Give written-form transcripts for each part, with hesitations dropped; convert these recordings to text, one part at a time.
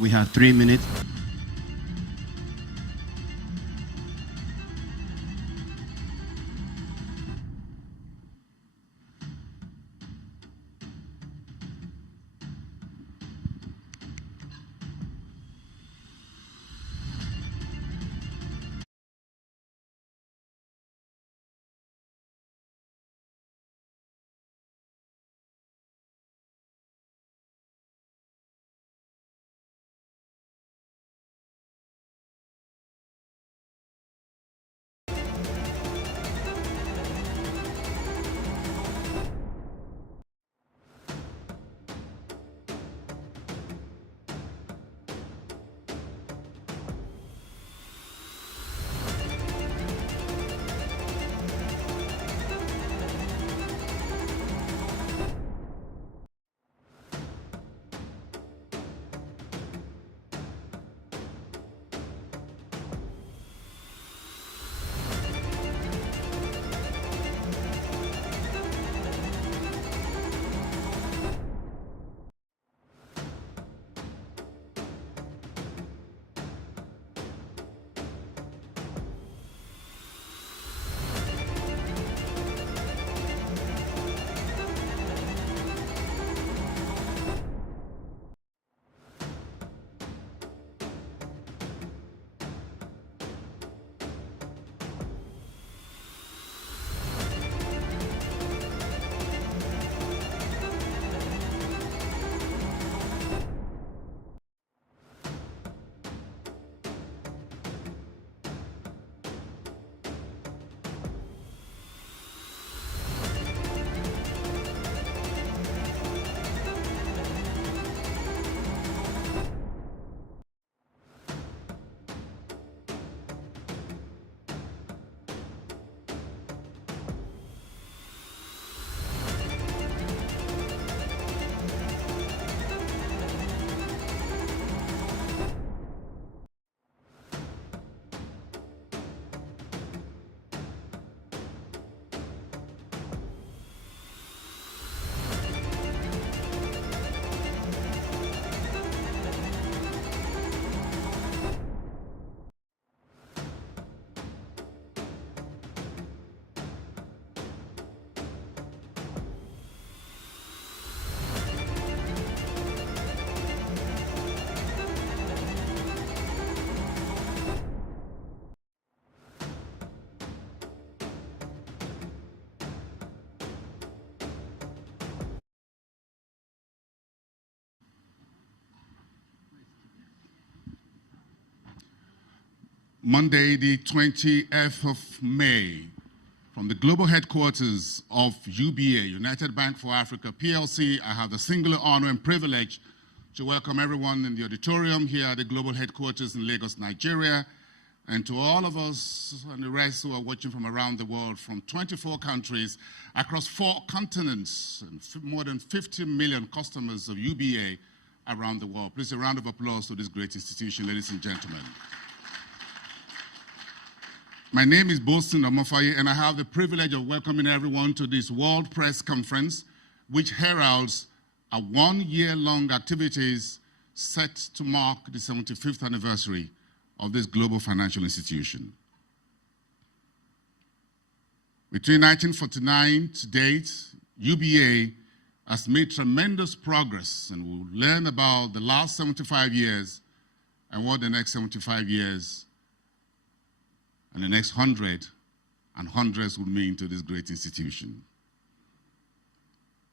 We have 3 minutes. Monday, the 20th of May, from the global headquarters of UBA, United Bank for Africa PLC, I have the singular honor and privilege to welcome everyone in the auditorium here at the global headquarters in Lagos, Nigeria, and to all of us and the rest who are watching from around the world, from 24 countries across 4 continents, and more than 50 million customers of UBA around the world. Please, a round of applause to this great institution, ladies and gentlemen. My name is Boston Omofaye, and I have the privilege of welcoming everyone to this World Press Conference, which heralds a 1-year-long activities set to mark the 75th anniversary of this global financial institution. Between 1949 to date, UBA has made tremendous progress, and we'll learn about the last 75 years and what the next 75 years and the next 100 and hundreds will mean to this great institution.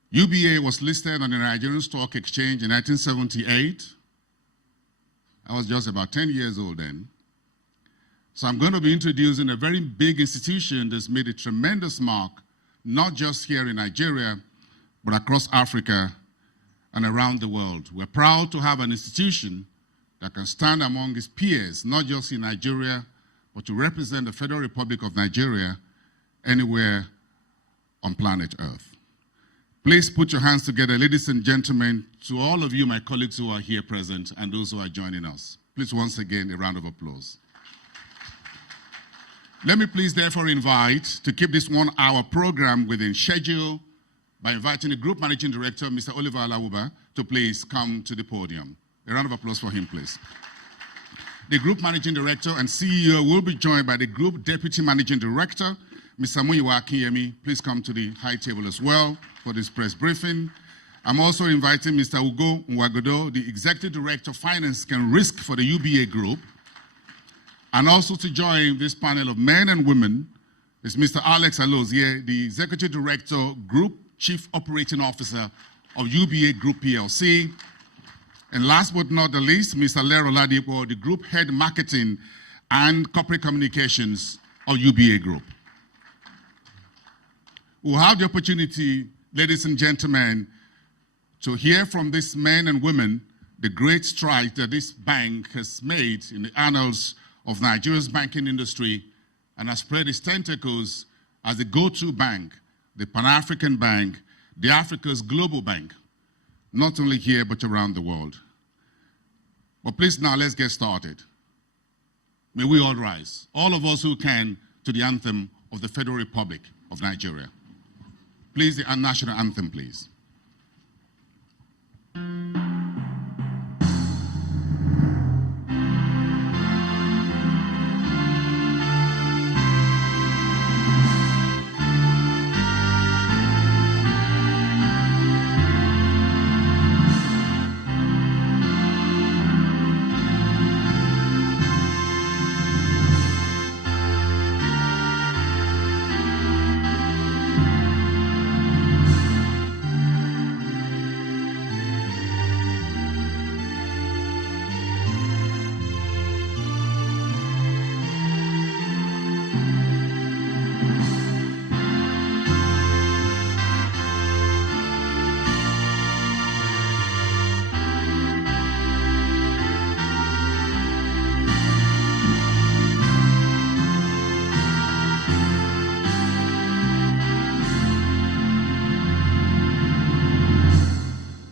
UBA was listed on the Nigerian Stock Exchange in 1978. I was just about 10 years old then. So I'm going to be introducing a very big institution that's made a tremendous mark, not just here in Nigeria, but across Africa and around the world. We're proud to have an institution that can stand among its peers, not just in Nigeria, but to represent the Federal Republic of Nigeria anywhere on planet Earth. Please put your hands together, ladies and gentlemen, to all of you, my colleagues who are here present, and those who are joining us. Please, once again, a round of applause. Let me please therefore invite to keep this 1-hour program within schedule by inviting the Group Managing Director, Mr. Oliver Alawuba, to please come to the podium. A round of applause for him, please. The Group Managing Director and CEO will be joined by the Group Deputy Managing Director, Mr. Muyiwa Akinyemi. Please come to the high table as well for this press briefing. I'm also inviting Mr. Ugo Nwagodo, the Executive Director of Finance and Risk for the UBA Group. And also to join this panel of men and women is Mr. Alex Alozie, the Executive Director, Group Chief Operating Officer of UBA Group PLC. And last but not the least, Mr. Lero Ladipo, the Group Head Marketing and Corporate Communications of UBA Group. We'll have the opportunity, ladies and gentlemen, to hear from these men and women the great strides that this bank has made in the annals of Nigeria's banking industry and has spread its tentacles as the go-to bank, the Pan-African bank, the Africa's global bank, not only here but around the world. But please now let's get started. May we all rise, all of us who can, to the anthem of the Federal Republic of Nigeria. Please, the national anthem, please.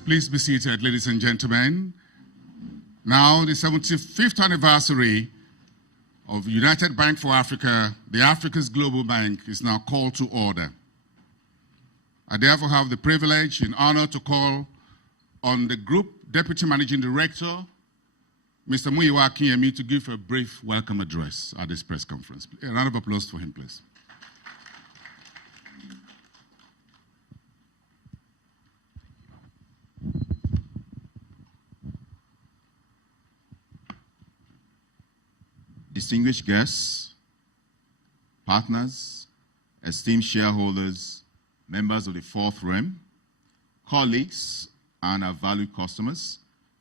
Please be seated, ladies and gentlemen. Now, the 75th anniversary of United Bank for Africa, the Africa's Global Bank, is now called to order. I therefore have the privilege and honor to call on the Group Deputy Managing Director, Mr. Muyiwa Akinyemi, to give a brief welcome address at this press conference. A round of applause for him, please. Distinguished guests, partners, esteemed shareholders, members of the fourth realm, colleagues, and our valued customers,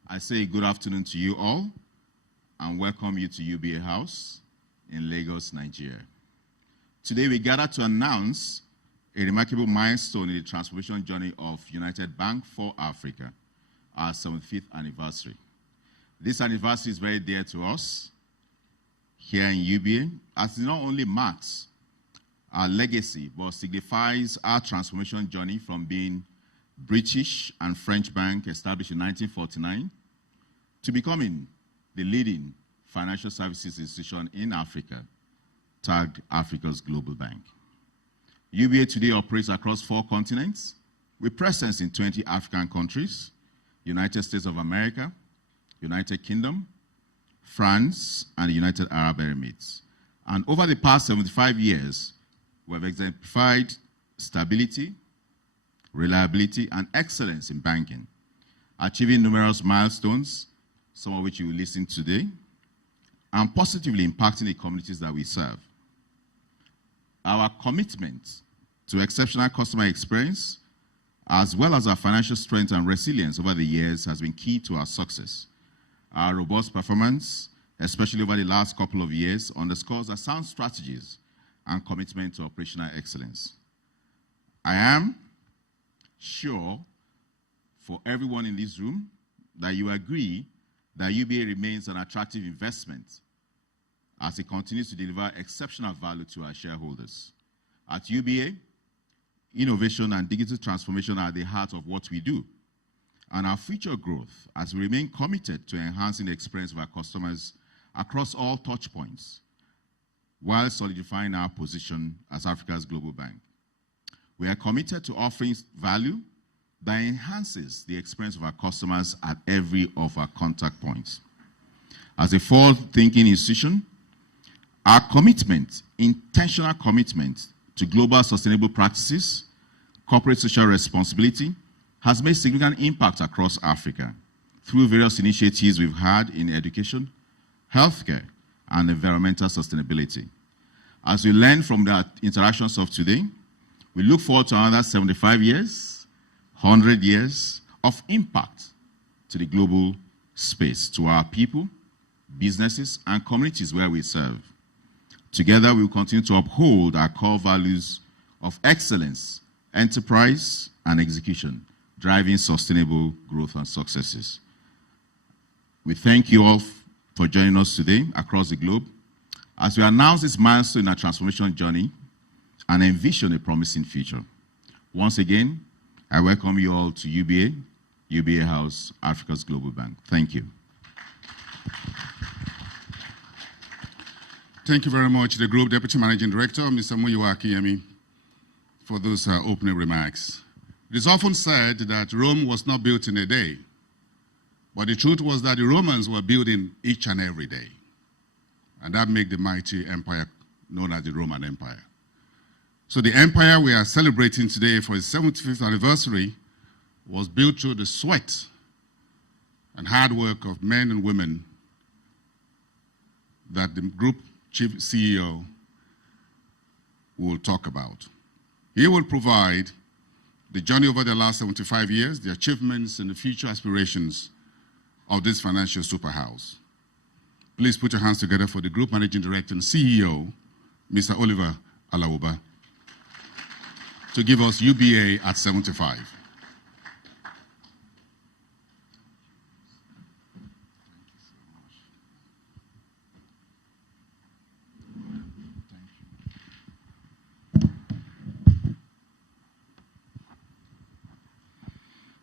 I say good afternoon to you all and welcome you to UBA House in Lagos, Nigeria. Today we gather to announce a remarkable milestone in the transformation journey of United Bank for Africa, our 75th anniversary. This anniversary is very dear to us here in UBA, as it not only marks our legacy, but signifies our transformation journey from being British and French bank established in 1949 to becoming the leading financial services institution in Africa, tagged Africa's Global Bank. UBA today operates across 4 continents, with presence in 20 African countries, United States of America, United Kingdom, France, and the United Arab Emirates. And over the past 75 years, we have exemplified stability, reliability, and excellence in banking, achieving numerous milestones, some of which you will listen today, and positively impacting the communities that we serve. Our commitment to exceptional customer experience, as well as our financial strength and resilience over the years, has been key to our success. Our robust performance, especially over the last couple of years, underscores our sound strategies and commitment to operational excellence. I am sure for everyone in this room that you agree that UBA remains an attractive investment as it continues to deliver exceptional value to our shareholders. At UBA, innovation and digital transformation are at the heart of what we do, and our future growth as we remain committed to enhancing the experience of our customers across all touch points, while solidifying our position as Africa's global bank. We are committed to offering value that enhances the experience of our customers at every of our contact points. As a forward-thinking institution, our commitment, intentional commitment to global sustainable practices, corporate social responsibility, has made significant impact across Africa through various initiatives we've had in education, healthcare, and environmental sustainability. As we learn from the interactions of today, we look forward to another 75 years, 100 years of impact to the global space, to our people, businesses, and communities where we serve. Together, we will continue to uphold our core values of excellence, enterprise, and execution, driving sustainable growth and successes. We thank you all for joining us today across the globe as we announce this milestone in our transformation journey and envision a promising future. Once again, I welcome you all to UBA House, Africa's Global Bank. Thank you. Thank you very much, the Group Deputy Managing Director, Mr. Muyiwa Akiyemi, for those opening remarks. It is often said that Rome was not built in a day, but the truth was that the Romans were building each and every day. And that made the mighty empire known as the Roman Empire. So the empire we are celebrating today for its 75th anniversary was built through the sweat and hard work of men and women that the group chief CEO will talk about. He will provide the journey over the last 75 years, the achievements and the future aspirations of this financial superhouse. Please put your hands together for the Group Managing Director and CEO, Mr. Oliver Alawuba, to give us UBA at 75.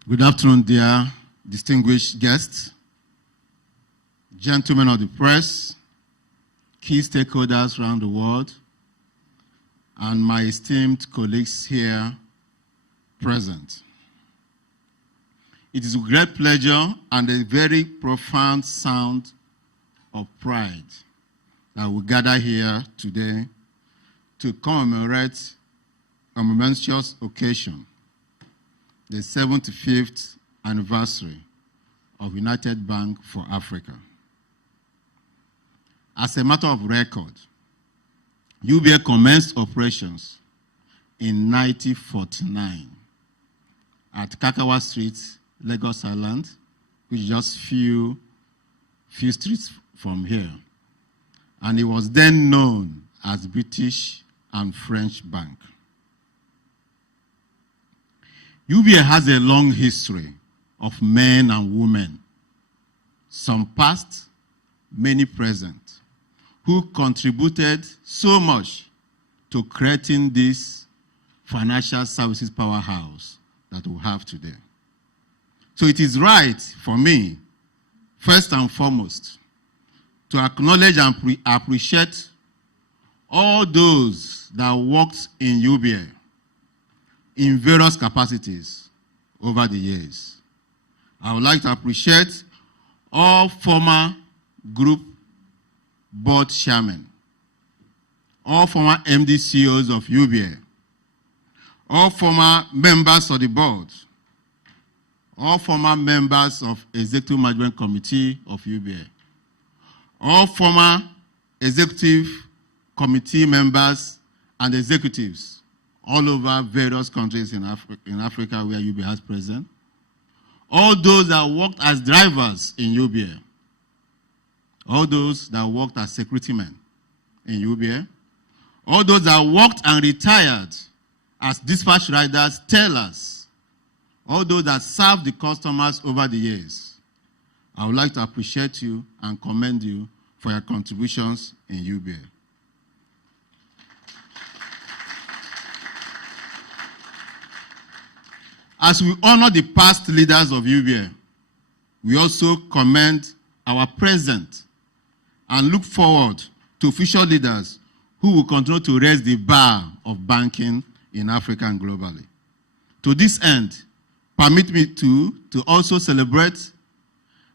Good afternoon, dear distinguished guests, gentlemen of the press, key stakeholders around the world, and my esteemed colleagues here present. It is a great pleasure and a very profound sound of pride that we gather here today to commemorate a momentous occasion, the 75th anniversary of United Bank for Africa. As a matter of record, UBA commenced operations in 1949 at Kakawa Street, Lagos Island, which is just few streets from here. And it was then known as British and French Bank. UBA has a long history of men and women, some past, many present, who contributed so much to creating this financial services powerhouse that we have today. So it is right for me, first and foremost, to acknowledge and appreciate all those that worked in UBA in various capacities over the years. I would like to appreciate all former group board chairmen, all former MD CEOs of UBA, all former members of the board, all former members of Executive Management Committee of UBA, all former executive committee members and executives all over various countries in Africa where UBA has present, all those that worked as drivers in UBA, all those that worked as security men in UBA, all those that worked and retired as dispatch riders, tellers, all those that served the customers over the years. I would like to appreciate you and commend you for your contributions in UBA. As we honor the past leaders of UBA, we also commend our present and look forward to future leaders who will continue to raise the bar of banking in Africa and globally. To this end, permit me to also celebrate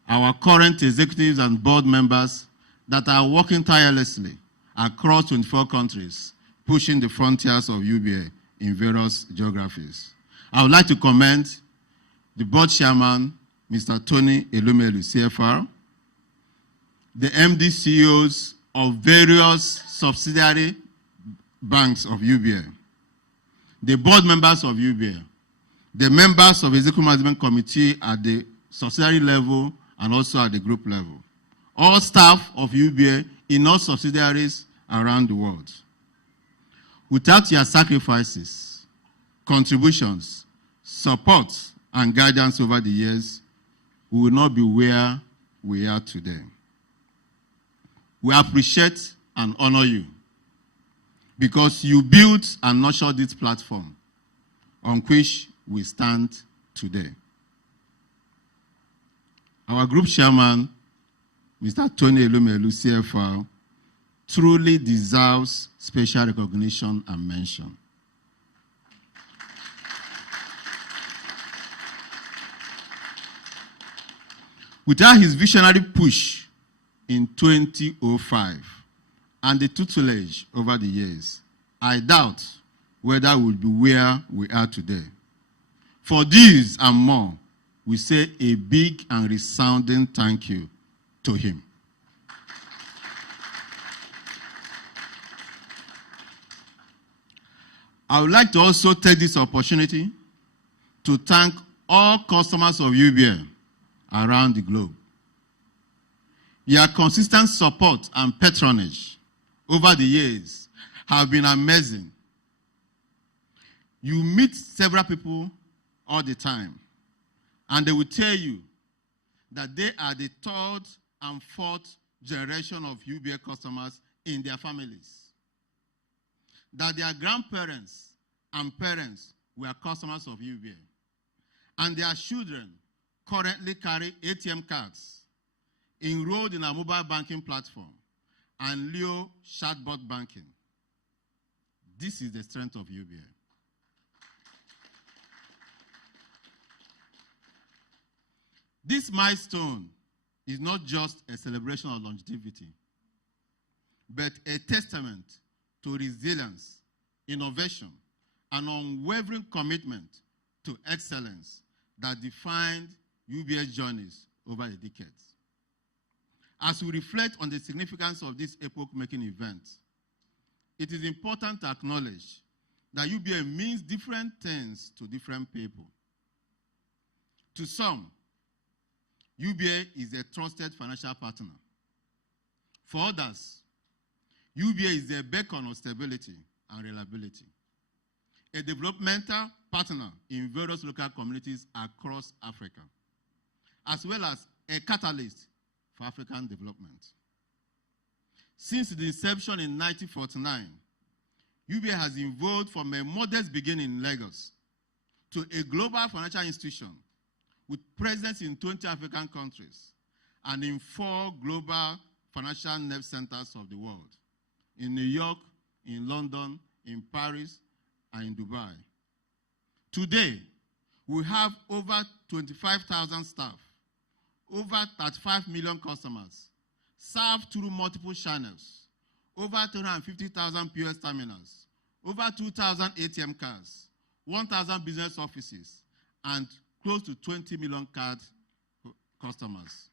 our current executives and board members that are working tirelessly across 24 countries, pushing the frontiers of UBA in various geographies. I would like to commend the board chairman, Mr. Tony Elumelu, CFR, the MD CEOs of various subsidiary banks of UBA, the board members of UBA, the members of the Executive Management Committee at the subsidiary level and also at the group level, all staff of UBA in all subsidiaries around the world. Without your sacrifices, contributions, support, and guidance over the years, we will not be where we are today. We appreciate and honor you because you built and nurtured this platform on which we stand today. Our group chairman, Mr. Tony Elumelu, CFR, truly deserves special recognition and mention. Without his visionary push in 2005 and the tutelage over the years, I doubt whether we'll be where we are today. For these and more, we say a big and resounding thank you to him. I would like to also take this opportunity to thank all customers of UBA around the globe. Your consistent support and patronage over the years have been amazing. You meet several people all the time, and they will tell you that they are the third and fourth generation of UBA customers in their families. That their grandparents and parents were customers of UBA, and their children currently carry ATM cards, enrolled in our mobile banking platform, and Leo chatbot banking. This is the strength of UBA. This milestone is not just a celebration of longevity, but a testament to resilience, innovation, and unwavering commitment to excellence that defined UBA's journeys over the decades. As we reflect on the significance of this epoch-making event, it is important to acknowledge that UBA means different things to different people. To some, UBA is a trusted financial partner. For others, UBA is a beacon of stability and reliability, a developmental partner in various local communities across Africa, as well as a catalyst for African development. Since the inception in 1949, UBA has evolved from a modest beginning in Lagos to a global financial institution with presence in 20 African countries and in 4 global financial nerve centers of the world, in New York, in London, in Paris, and in Dubai. Today, we have over 25,000 staff, over 35 million customers, served through multiple channels, over 250,000 POS terminals, over 2,000 ATM cards, 1,000 business offices, and close to 20 million card customers.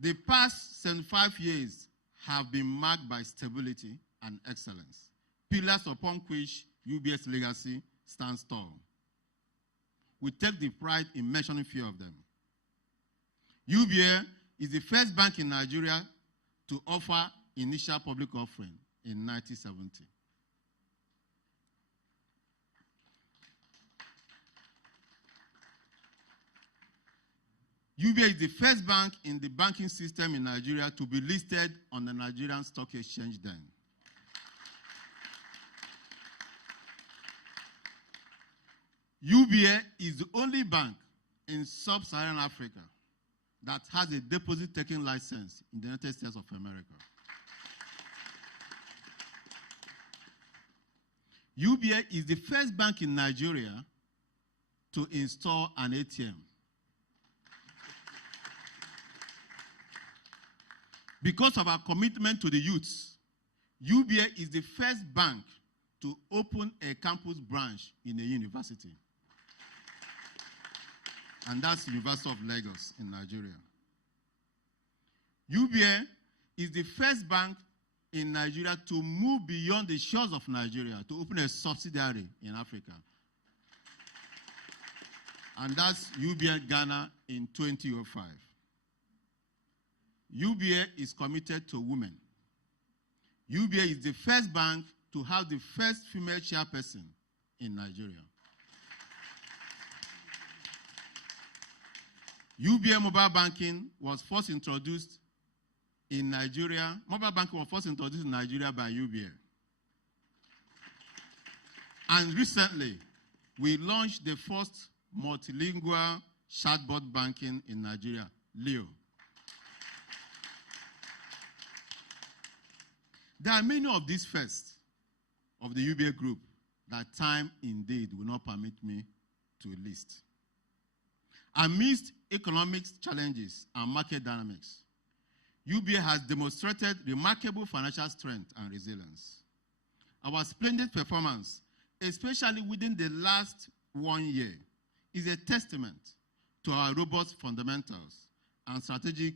The past 75 years have been marked by stability and excellence, pillars upon which UBA's legacy stands tall. We take the pride in mentioning few of them. UBA is the first bank in Nigeria to offer initial public offering in 1970. UBA is the first bank in the banking system in Nigeria to be listed on the Nigerian Stock Exchange then. UBA is the only bank in sub-Saharan Africa that has a deposit-taking license in the United States of America. UBA is the first bank in Nigeria to install an ATM. Because of our commitment to the youth, UBA is the first bank to open a campus branch in a university. And that's University of Lagos in Nigeria. UBA is the first bank in Nigeria to move beyond the shores of Nigeria to open a subsidiary in Africa. And that's UBA Ghana in 2005. UBA is committed to women. UBA is the first bank to have the first female chairperson in Nigeria. UBA mobile banking was first introduced in Nigeria. Mobile banking was first introduced in Nigeria by UBA. And recently, we launched the first multilingual chatbot banking in Nigeria, Leo. There are many of these firsts of the UBA group that time indeed will not permit me to list. Amidst economic challenges and market dynamics, UBA has demonstrated remarkable financial strength and resilience. Our splendid performance, especially within the last 1 year, is a testament to our robust fundamentals and strategic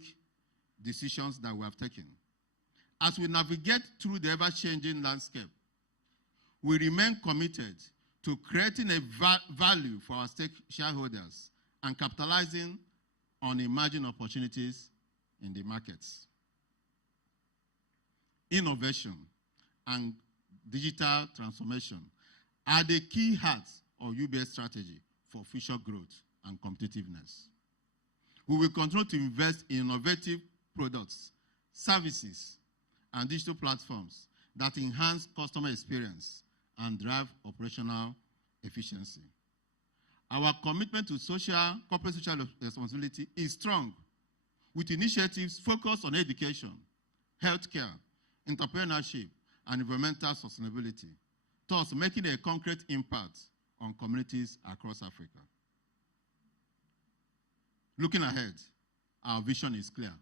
decisions that we have taken. As we navigate through the ever-changing landscape, we remain committed to creating a value for our shareholders and capitalizing on emerging opportunities in the markets. Innovation and digital transformation are the key hearts of UBA's strategy for future growth and competitiveness. We will continue to invest in innovative products, services, and digital platforms that enhance customer experience and drive operational efficiency. Our commitment to corporate social responsibility is strong, with initiatives focused on education, healthcare, entrepreneurship, and environmental sustainability, thus making a concrete impact on communities across Africa. Looking ahead, our vision is clear: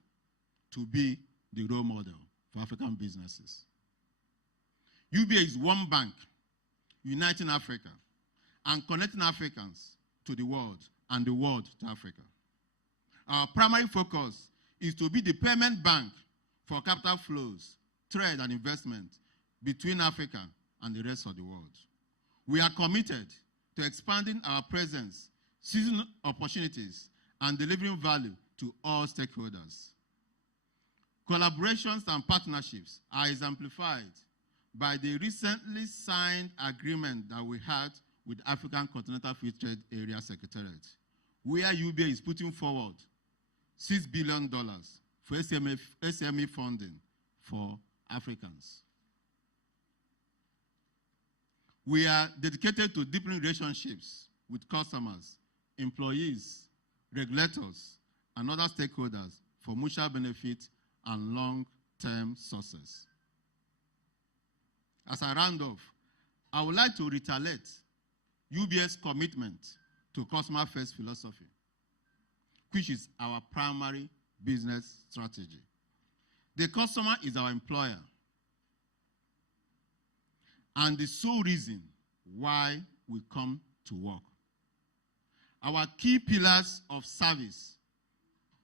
to be the role model for African businesses. UBA is one bank uniting Africa and connecting Africans to the world and the world to Africa. Our primary focus is to be the payment bank for capital flows, trade, and investment between Africa and the rest of the world. We are committed to expanding our presence, seizing opportunities, and delivering value to all stakeholders. Collaborations and partnerships are exemplified by the recently signed agreement that we had with African Continental Free Trade Area Secretariat, where UBA is putting forward $6 billion for SME funding for Africans. We are dedicated to deepening relationships with customers, employees, regulators, and other stakeholders for mutual benefit and long-term success. As I round off, I would like to reiterate UBA's commitment to customer-first philosophy, which is our primary business strategy. The customer is our employer and the sole reason why we come to work. Our key pillars of service,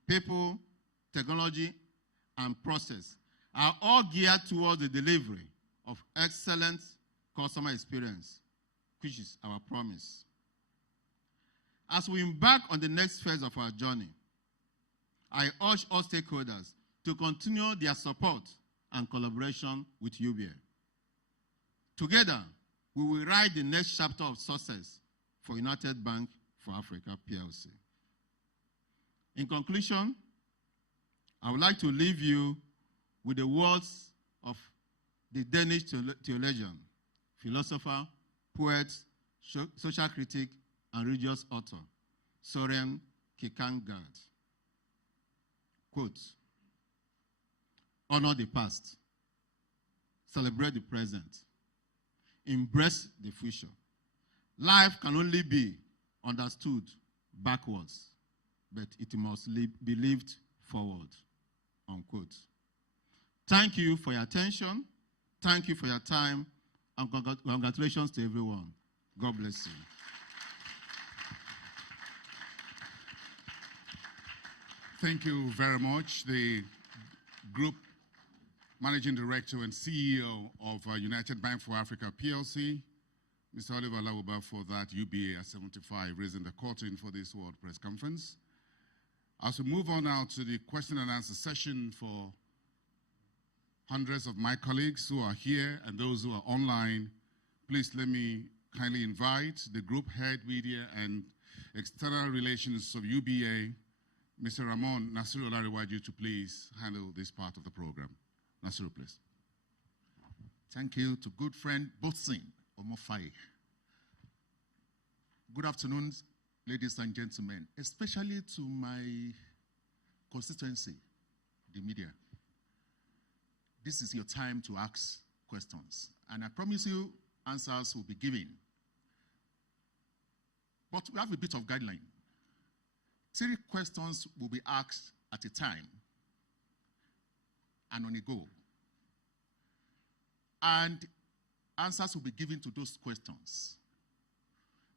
people, technology, and process are all geared towards the delivery of excellent customer experience, which is our promise. As we embark on the next phase of our journey, I urge all stakeholders to continue their support and collaboration with UBA. Together, we will write the next chapter of success for United Bank for Africa, PLC. In conclusion, I would like to leave you with the words of the Danish theologian, philosopher, poet, social critic, and religious author, Søren Kierkegaard. Quote, "Honor the past, celebrate the present, embrace the future. Life can only be understood backwards, but it must be lived forward, unquote. Thank you for your attention. Thank you for your time. And congratulations to everyone. God bless you. Thank you very much. The Group Managing Director and CEO of United Bank for Africa PLC, Mr. Oliver Lawuba, for that UBA at 75 raising the curtain for this World Press Conference. As we move on now to the question and answer session for hundreds of my colleagues who are here and those who are online, please let me kindly invite the Group Head Media and External Relations of UBA, Mr. Ramon Nasiru Olariwaju, to please handle this part of the program. Nasiru, please. Thank you to good friend Botsin Omofai. Good afternoon, ladies and gentlemen, especially to my constituency, the media. This is your time to ask questions, and I promise you answers will be given. But we have a bit of guideline. 3 questions will be asked at a time and on a go. And answers will be given to those questions.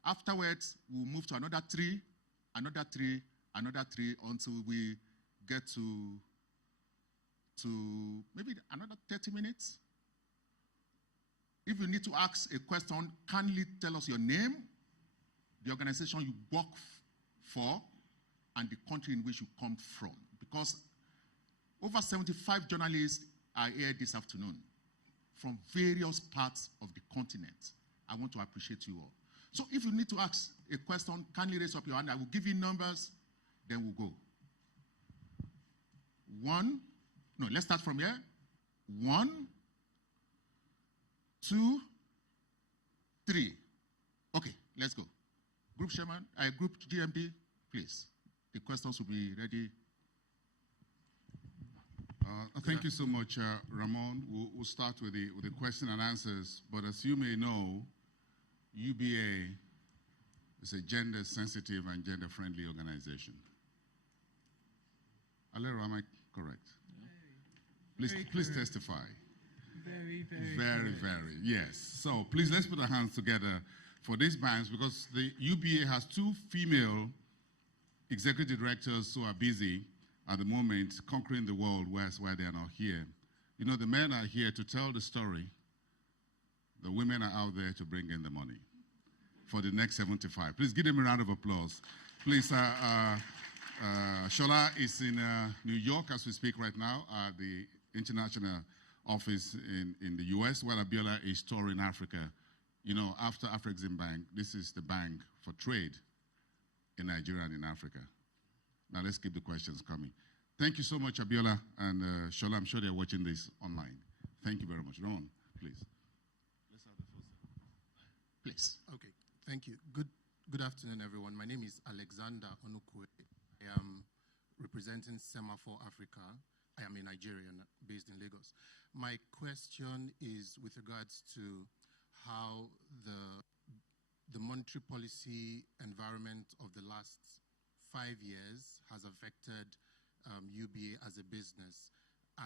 Afterwards, we'll move to another 3, another 3, another 3 until we get to maybe another 30 minutes. If you need to ask a question, kindly tell us your name, the organization you work for, and the country in which you come from. Because over 75 journalists are here this afternoon from various parts of the continent. I want to appreciate you all. So if you need to ask a question, kindly raise up your hand. I will give you numbers, then we'll go. 1, no, let's start from here. 1, 2, 3. Okay, let's go. Group Chairman, Group GMD, please. The questions will be ready. Thank you so much, Ramon. We'll start with the question and answers. But as you may know, UBA is a gender-sensitive and gender-friendly organization. Alero, am I correct? Please testify. Very, yes. So please, let's put our hands together for these bands, because the UBA has 2 female executive directors who are busy at the moment conquering the world, whereas why they are not here. You know, the men are here to tell the story. The women are out there to bring in the money for the next 75. Please give them a round of applause. Please, Shola is in New York as we speak right now at the international office in the US, while Abiola is touring Africa. You know, after Afrexim Bank, this is the bank for trade in Nigeria and in Africa. Now let's keep the questions coming. Thank you so much, Abiola and Shola. I'm sure they're watching this online. Thank you very much. Ron, please. Let's have the first. Please. Okay, thank you. Good afternoon, everyone. My name is Alexander Onukwe. I am representing Semaphore Africa. I am a Nigerian based in Lagos. My question is with regards to how the monetary policy environment of the last 5 years has affected UBA as a business,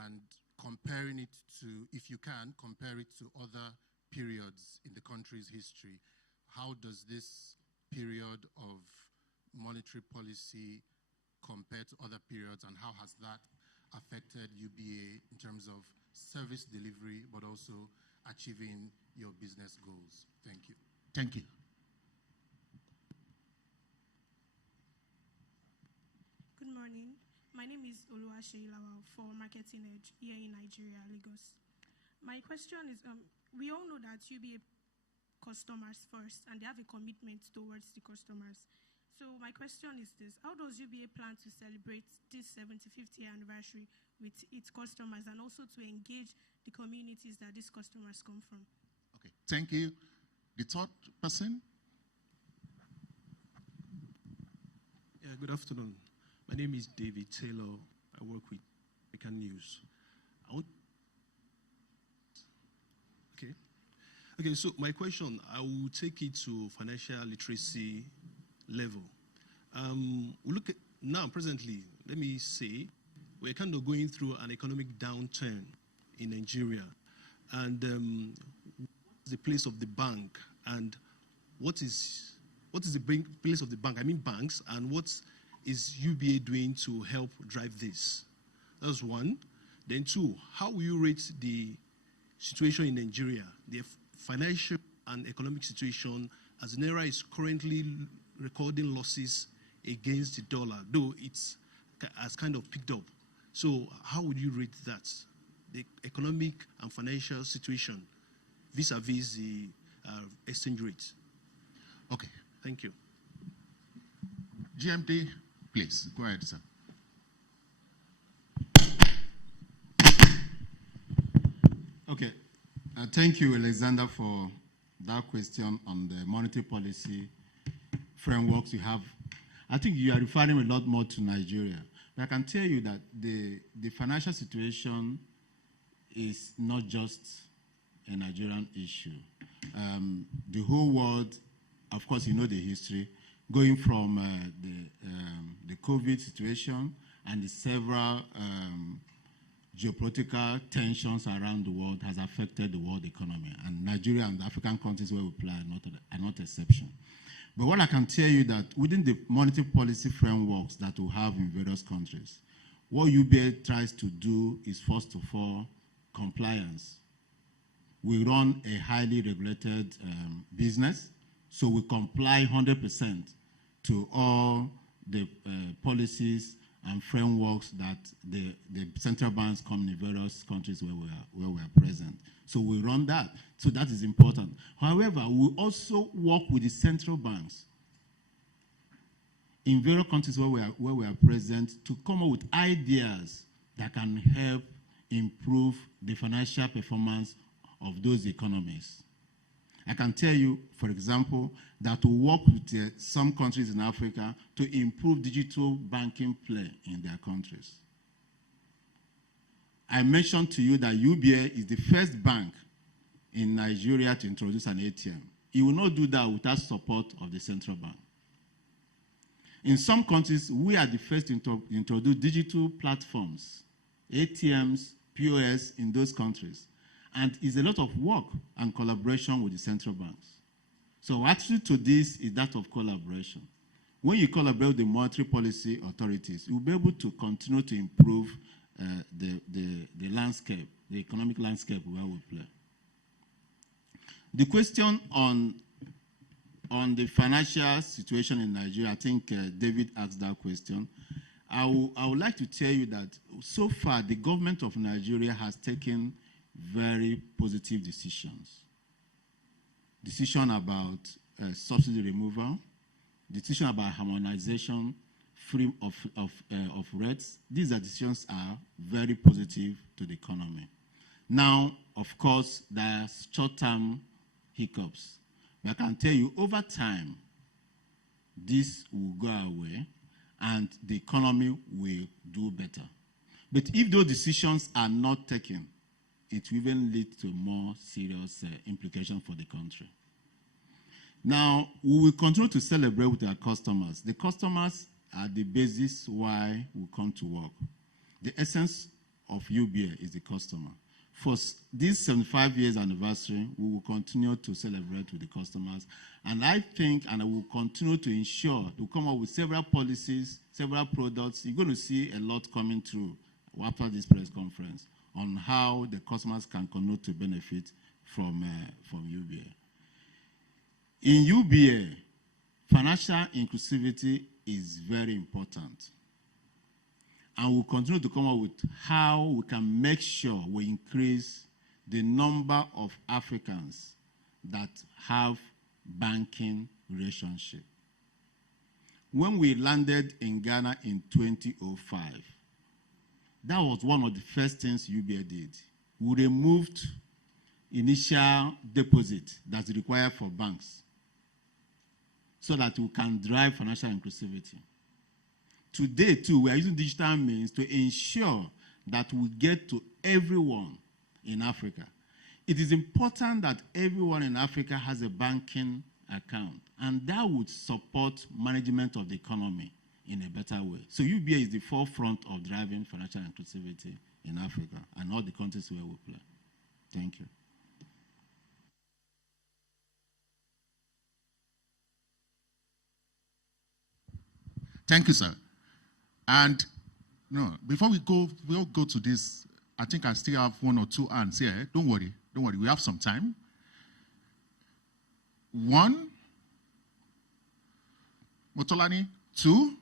and comparing it to, if you can, compare it to other periods in the country's history. How does this period of monetary policy compare to other periods, and how has that affected UBA in terms of service delivery, but also achieving your business goals? Thank you. Thank you. Good morning. My name is Oluwaseyi Lawal for Marketing Edge here in Nigeria, Lagos. My question is, we all know that UBA customers first, and they have a commitment towards the customers. So my question is this: how does UBA plan to celebrate this 75th year anniversary with its customers, and also to engage the communities that these customers come from? Okay, thank you. The third person? Yeah, good afternoon. My name is David Taylor. I work with African News. Okay, Okay, so my question, I will take it to financial literacy level. We look at now, presently, let me say, we're kind of going through an economic downturn in Nigeria. And what's the place of the bank? And what is the place of the bank? I mean banks, and what is UBA doing to help drive this? That's one. Then two, how will you rate the situation in Nigeria, the financial and economic situation, as Naira is currently recording losses against the dollar, though it's has kind of picked up. So how would you rate that, the economic and financial situation vis-a-vis the exchange rate? Okay. Thank you. GMD, please, go ahead, sir. Okay. Thank you, Alexander, for that question on the monetary policy frameworks you have. I think you are referring a lot more to Nigeria. But I can tell you that the financial situation is not just a Nigerian issue. The whole world, of course, you know the history, going from the COVID situation and the several geopolitical tensions around the world has affected the world economy. And Nigeria and the African countries where we play are not exception. But what I can tell you that within the monetary policy frameworks that we have in various countries, what UBA tries to do is, first of all, compliance. We run a highly regulated business, so we comply 100% to all the policies and frameworks that the central banks come in various countries where we are present. So we run that. So that is important. However, we also work with the central banks in various countries where we are present to come up with ideas that can help improve the financial performance of those economies. I can tell you, for example, that we work with some countries in Africa to improve digital banking play in their countries. I mentioned to you that UBA is the first bank in Nigeria to introduce an ATM. It will not do that without support of the central bank. In some countries, we are the first to introduce digital platforms, ATMs, POS in those countries. And it's a lot of work and collaboration with the central banks. So attitude to this is that of collaboration. When you collaborate with the monetary policy authorities, you'll be able to continue to improve the landscape, the economic landscape where we play. The question on the financial situation in Nigeria, I think David asked that question. I would like to tell you that so far the government of Nigeria has taken very positive decisions. Decision about subsidy removal, decision about harmonization, free of rates. These decisions are very positive to the economy. Now, of course, there are short-term hiccups. But I can tell you, over time, this will go away and the economy will do better. But if those decisions are not taken, it will even lead to more serious implications for the country. Now, we will continue to celebrate with our customers. The customers are the basis why we come to work. The essence of UBA is the customer. For this 75 years anniversary, we will continue to celebrate with the customers. And I think, and I will continue to ensure to come up with several policies, several products. You're going to see a lot coming through after this press conference on how the customers can continue to benefit from UBA. In UBA, financial inclusivity is very important. And we'll continue to come up with how we can make sure we increase the number of Africans that have banking relationship. When we landed in Ghana in 2005, that was one of the first things UBA did. We removed initial deposit that's required for banks so that we can drive financial inclusivity. Today, too, we are using digital means to ensure that we get to everyone in Africa. it is important that everyone in Africa has a banking account, and that would support management of the economy in a better way. So UBA is the forefront of driving financial inclusivity in Africa and all the countries where we play. Thank you. Thank you, sir. And no, before we'll go to this, I think I still have one or two hands here. Don't worry, we have some time. 1, Motolani, 2,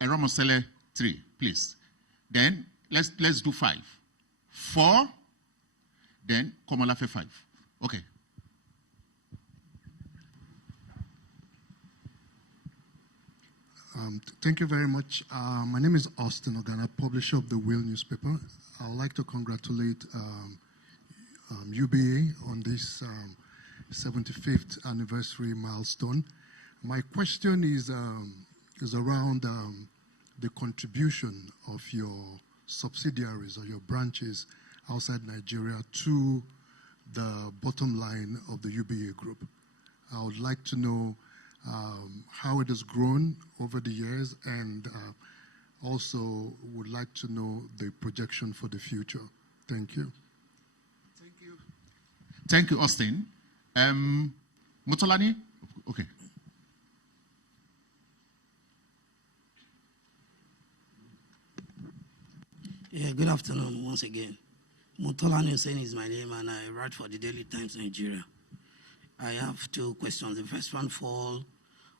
Eromosele, 3, please. Then let's do 5. 4, then Komolafe 5. Okay. Thank you very much. My name is Austin Ogana, publisher of the Will newspaper. I would like to congratulate UBA on this 75th anniversary milestone. My question is around the contribution of your subsidiaries or your branches outside Nigeria to the bottom line of the UBA group. I would like to know how it has grown over the years, and also would like to know the projection for the future. Thank you. Thank you. Thank you, Austin. Motolani? Okay. Yeah, good afternoon once again. Motolani Hussein is my name, and I write for the Daily Times Nigeria. I have 2 questions. The first one falls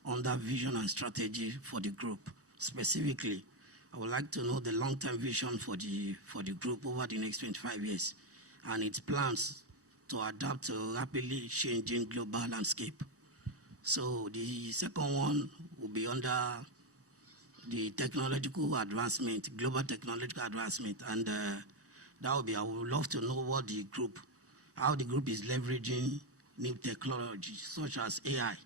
under vision and strategy for the group. Specifically, I would like to know the long-term vision for the group over the next 25 years and its plans to adapt to a rapidly changing global landscape. So the second one will be under the technological advancement, global technological advancement, and that will be, I would love to know how the group is leveraging new technologies such as AI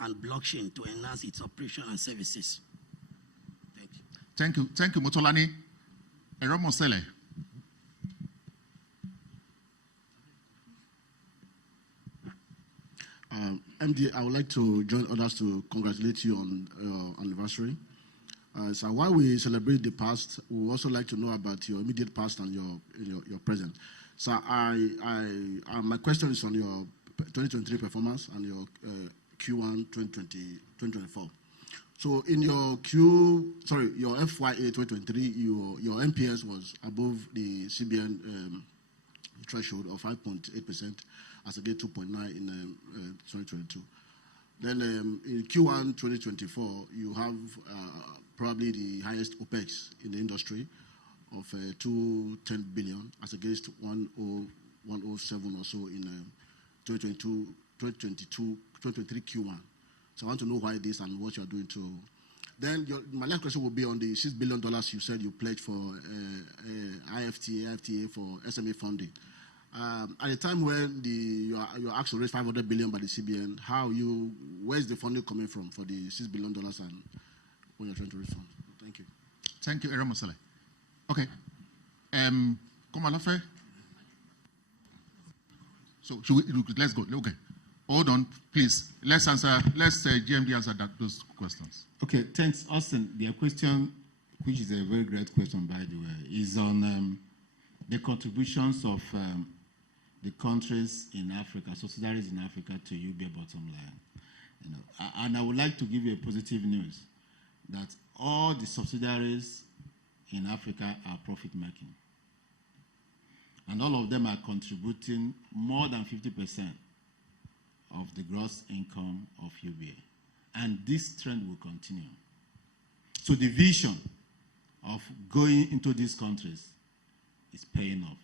and blockchain to enhance its operation and services. Thank you. Thank you. Thank you, Motolani. Eromosele. MD, I would like to join others to congratulate you on your anniversary. So while we celebrate the past, we would also like to know about your immediate past and your present. So my question is on your 2023 performance and your Q1 2024. So in your your FYA 2023, your NPS was above the CBN threshold of 5.8% as against 2.9 in 2022. Then in Q1 2024, you have probably the highest OPEX in the industry of 210 billion as against 107 or so in 2023 Q1. So I want to know why this and what you are doing to. Then my last question will be on the $6 billion you said you pledged for IFTA for SME funding. At the time when you are asked to raise 500 billion by the CBN, where's the funding coming from for the $6 billion and when you're trying to raise funds? Thank you. Thank you, Eromosele. Okay. Komalafe. So let's go. Okay. Hold on, please. Let's GMD answer those questions. Okay, thanks, Austin. Their question, which is a very great question, by the way, is on the contributions of the countries in Africa, subsidiaries in Africa, to UBA bottom line. And I would like to give you a positive news that all the subsidiaries in Africa are profit-making. And all of them are contributing more than 50% of the gross income of UBA. And this trend will continue. So the vision of going into these countries is paying off.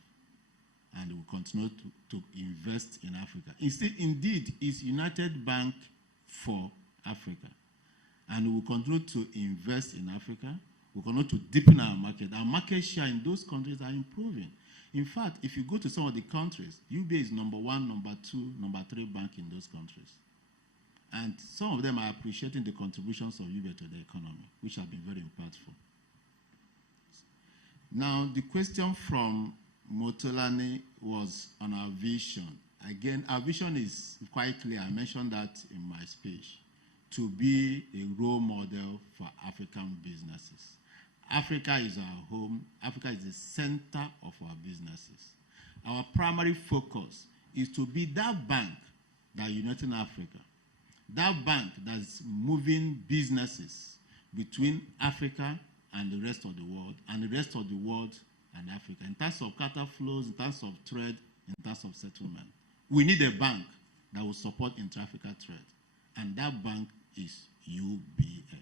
And we will continue to invest in Africa. Indeed, it's United Bank for Africa. And we will continue to invest in Africa. We will continue to deepen our market. Our market share in those countries are improving. In fact, if you go to some of the countries, UBA is number 1, number 2, number 3 bank in those countries. And some of them are appreciating the contributions of UBA to the economy, which have been very impactful. Now, the question from Motolani was on our vision. Again, our vision is quite clear. I mentioned that in my speech, to be a role model for African businesses. Africa is our home. Africa is the center of our businesses. Our primary focus is to be that bank that unites Africa, that bank that's moving businesses between Africa and the rest of the world, and the rest of the world and Africa, in terms of capital flows, in terms of trade, in terms of settlement. We need a bank that will support intra-Africa trade, and that bank is UBA.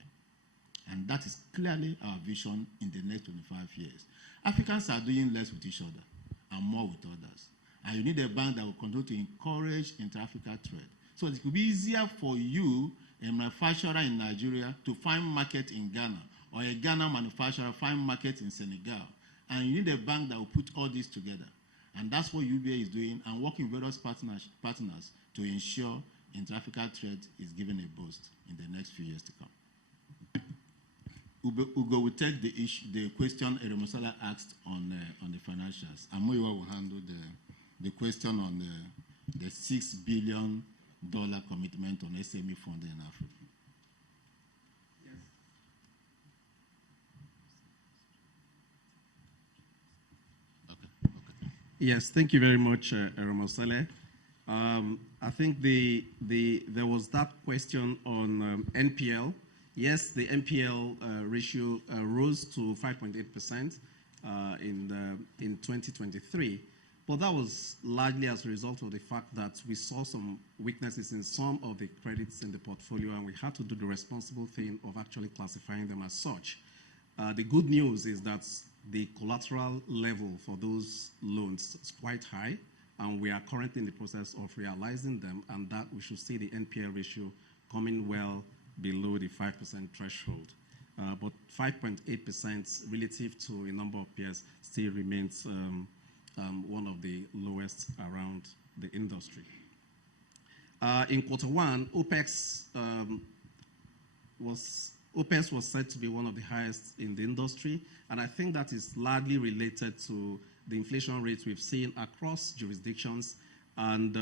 And that is clearly our vision in the next 25 years. Africans are doing less with each other and more with others. And you need a bank that will continue to encourage intra-Africa trade. So it will be easier for you, a manufacturer in Nigeria, to find market in Ghana, or a Ghana manufacturer find market in Senegal. And you need a bank that will put all this together. And that's what UBA is doing, and working with various partners to ensure intra-Africa trade is given a boost in the next few years to come. Ugo will take the question Eremosala asked on the financials. Amoiwa will handle the question on the $6 billion commitment on SME funding in Africa. Yes, thank you very much, Eremosala. I think there was that question on NPL. Yes, the NPL ratio rose to 5.8% in 2023, but that was largely as a result of the fact that we saw some weaknesses in some of the credits in the portfolio, and we had to do the responsible thing of actually classifying them as such. The good news is that the collateral level for those loans is quite high, and we are currently in the process of realizing them, and that we should see the NPL ratio coming well below the 5% threshold. But 5.8% relative to a number of peers still remains one of the lowest around the industry. In quarter one, OPEX was said to be one of the highest in the industry, and I think that is largely related to the inflation rates we've seen across jurisdictions, and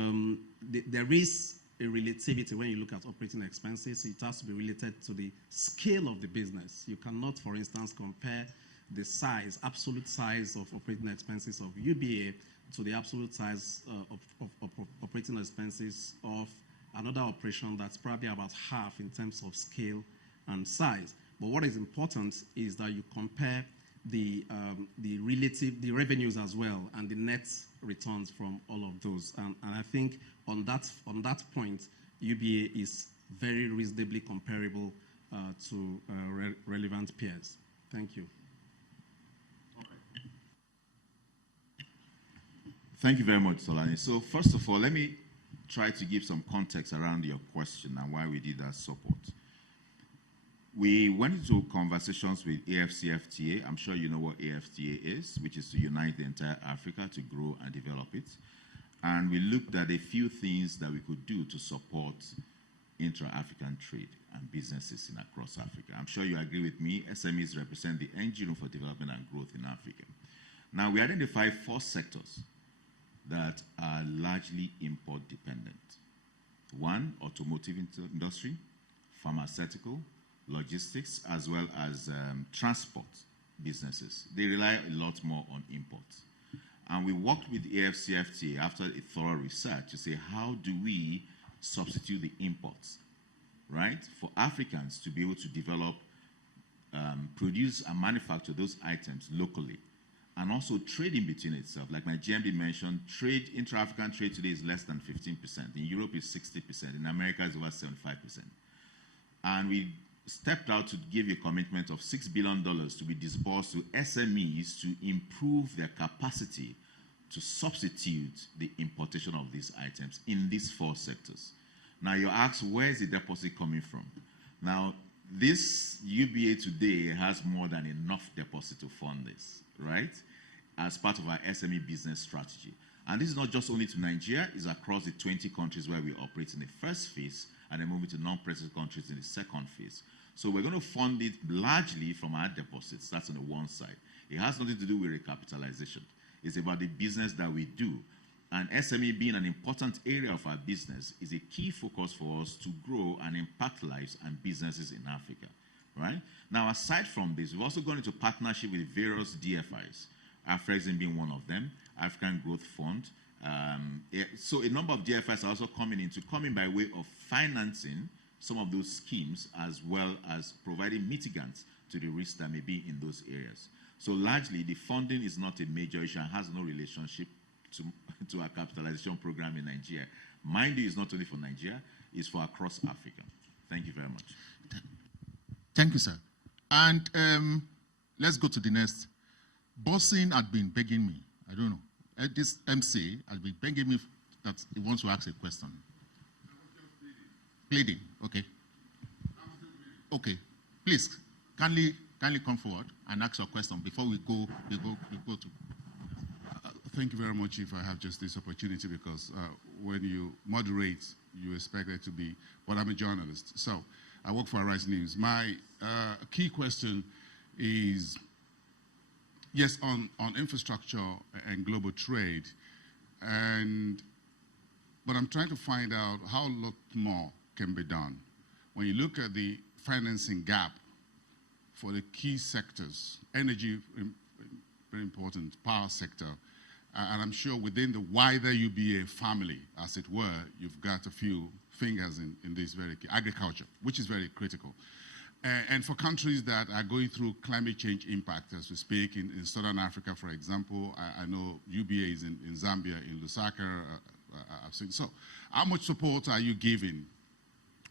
there is a relativity when you look at operating expenses. It has to be related to the scale of the business. You cannot, for instance, compare the size, absolute size of operating expenses of UBA to the absolute size of operating expenses of another operation that's probably about half in terms of scale and size. But what is important is that you compare the revenues as well, and the net returns from all of those. And I think on that point, UBA is very reasonably comparable to relevant peers. Thank you. Thank you very much, Solani. So first of all, let me try to give some context around your question and why we did that support. We went into conversations with AFCFTA. I'm sure you know what AFTA is, which is to unite the entire Africa to grow and develop it. And we looked at a few things that we could do to support intra-African trade and businesses across Africa. I'm sure you agree with me, SMEs represent the engine for development and growth in Africa. Now, we identified 4 sectors that are largely import dependent. 1, automotive industry, pharmaceutical, logistics, as well as transport businesses. They rely a lot more on imports. And we worked with AFCFTA after a thorough research to say, how do we substitute the imports, right, for Africans to be able to develop, produce and manufacture those items locally, and also trading between itself. Like my GMD mentioned, trade, intra-African trade today is less than 15%. In Europe, it's 60%. In America, it's over 75%. And we stepped out to give a commitment of $6 billion to be disbursed to SMEs to improve their capacity to substitute the importation of these items in these 4 sectors. Now, you ask, where is the deposit coming from? Now, this UBA today has more than enough deposit to fund this, right, as part of our SME business strategy. And this is not just only to Nigeria, it's across the 20 countries where we operate in the first phase, and then moving to non-present countries in the second phase. So we're going to fund it largely from our deposits. That's on the one side. It has nothing to do with recapitalization. It's about the business that we do. And SME being an important area of our business is a key focus for us to grow and impact lives and businesses in Africa, right? Now, aside from this, we've also gone into partnership with various DFIs, Afrexim being one of them, African Growth Fund. So a number of DFIs are also coming by way of financing some of those schemes, as well as providing mitigants to the risks that may be in those areas. So largely, the funding is not a major issue and has no relationship to our capitalization program in Nigeria. Mind you, it's not only for Nigeria, it's for across Africa. Thank you very much. Thank you, sir. And let's go to the next. Bossing had been begging me, I don't know, this MC has been begging me that he wants to ask a question. Pleading, okay. Okay, please, kindly come forward and ask your question before we go to. Thank you very much if I have just this opportunity, because when you moderate, you expect it to be, but I'm a journalist. So I work for Arise News. My key question is, yes, on infrastructure and global trade, but I'm trying to find out how a lot more can be done. When you look at the financing gap for the key sectors, energy, very important, power sector, and I'm sure within the wider UBA family, as it were, you've got a few fingers in this very key, agriculture, which is very critical. And for countries that are going through climate change impact, as we speak, in Southern Africa, for example, I know UBA is in Zambia, in Lusaka, I've seen. So how much support are you giving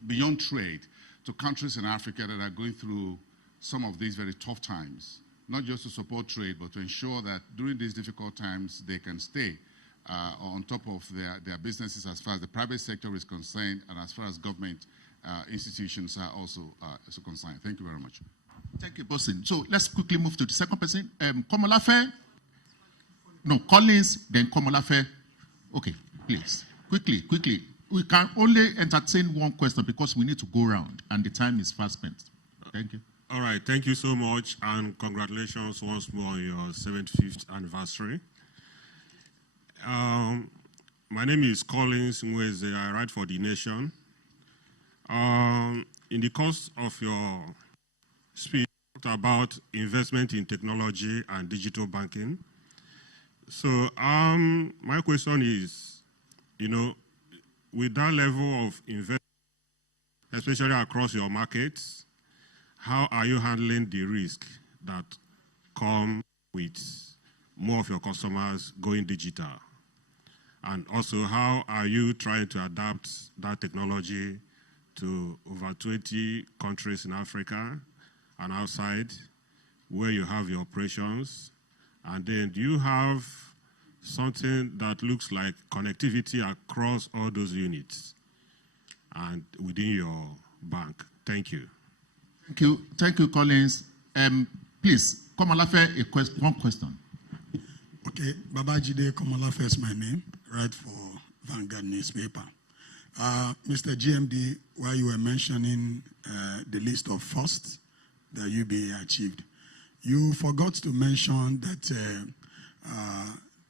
beyond trade to countries in Africa that are going through some of these very tough times, not just to support trade, but to ensure that during these difficult times, they can stay on top of their businesses as far as the private sector is concerned and as far as government institutions are also concerned. Thank you very much. Thank you, Bosin. So let's quickly move to the second person. Komolafe. No, Collins, then Komolafe. Okay, please. Quickly. We can only entertain one question because we need to go around and the time is fast spent. Thank you. All right, thank you so much, and congratulations once more on your 75th anniversary. My name is Collins Nweze. I write for The Nation. In the course of your speech, you talked about investment in technology and digital banking. So my question is, with that level of investment, especially across your markets, how are you handling the risk that come with more of your customers going digital? And also, how are you trying to adapt that technology to over 20 countries in Africa and outside where you have your operations? And then do you have something that looks like connectivity across all those units and within your bank? Thank you. Thank you, Collins. Please, Komolafe, one question. Okay, Babajide Komolafe is my name, right for Vanguard newspaper. Mr. GMD, while you were mentioning the list of firsts that UBA achieved, you forgot to mention that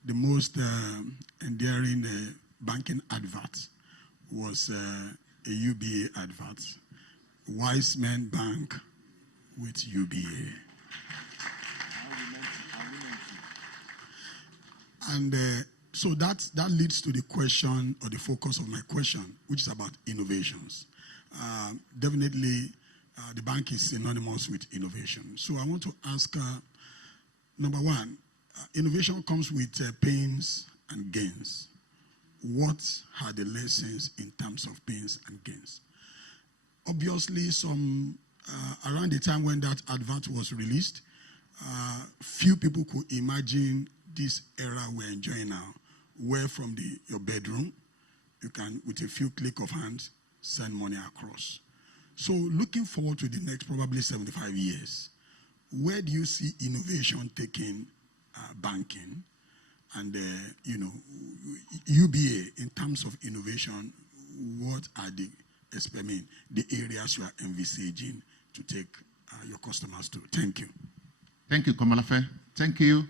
the most endearing banking advert was a UBA advert. Wise Men Bank with UBA. And so that leads to the question, or the focus of my question, which is about innovations. Definitely, the bank is synonymous with innovation. So I want to ask, number one, innovation comes with pains and gains. What are the lessons in terms of pains and gains? Obviously, around the time when that advert was released, few people could imagine this era we're enjoying now, where from your bedroom, you can, with a few click of hands, send money across. So looking forward to the next probably 75 years, where do you see innovation taking banking? And, UBA, in terms of innovation, what are the areas you are envisaging to take your customers to? Thank you. Thank you, Komolafe. Thank you.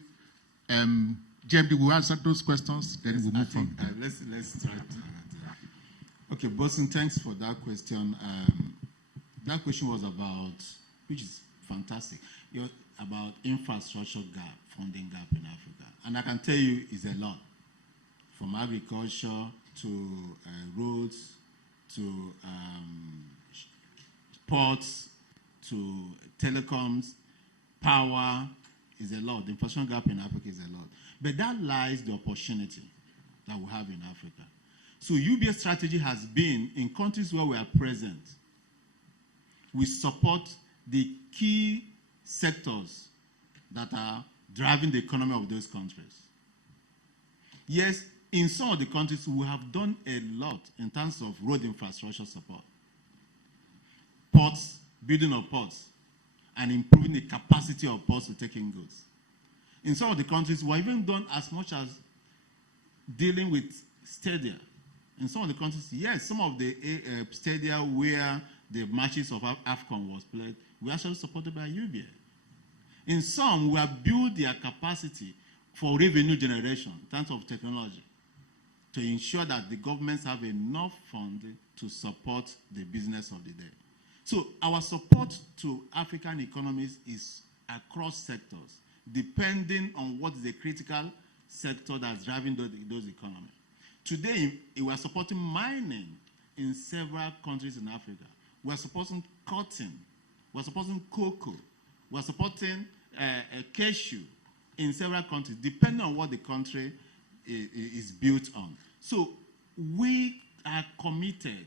GMD will answer those questions, then we'll move from there. Let's try to. Okay, Boston, thanks for that question. That question was about, which is fantastic, about infrastructure gap, funding gap in Africa. And I can tell you it's a lot, from agriculture to roads, to ports, to telecoms, power is a lot. The infrastructure gap in Africa is a lot. But that lies the opportunity that we have in Africa. So UBS strategy has been, in countries where we are present, we support the key sectors that are driving the economy of those countries. Yes, in some of the countries, we have done a lot in terms of road infrastructure support, ports, building of ports, and improving the capacity of ports to take in goods. In some of the countries, we've even done as much as dealing with stadia. In some of the countries, yes, some of the stadia where the matches of AFCON was played were actually supported by UBA. In some, we have built their capacity for revenue generation in terms of technology to ensure that the governments have enough funding to support the business of the day. So our support to African economies is across sectors, depending on what is the critical sector that's driving those economies. Today, we are supporting mining in several countries in Africa. We are supporting cotton. We are supporting cocoa. We are supporting cashew in several countries, depending on what the country is built on. So we are committed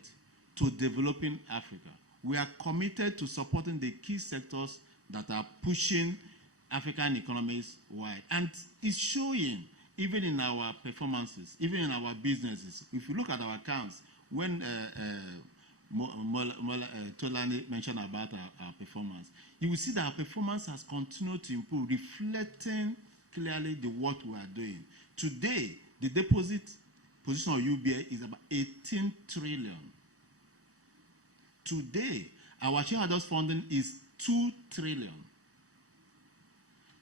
to developing Africa. We are committed to supporting the key sectors that are pushing African economies wide. And it's showing even in our performances, even in our businesses. If you look at our accounts, when Tolani mentioned about our performance, you will see that our performance has continued to improve, reflecting clearly the work we are doing. Today, the deposit position of UBA is about 18 trillion. Today, our shareholders' funding is 2 trillion.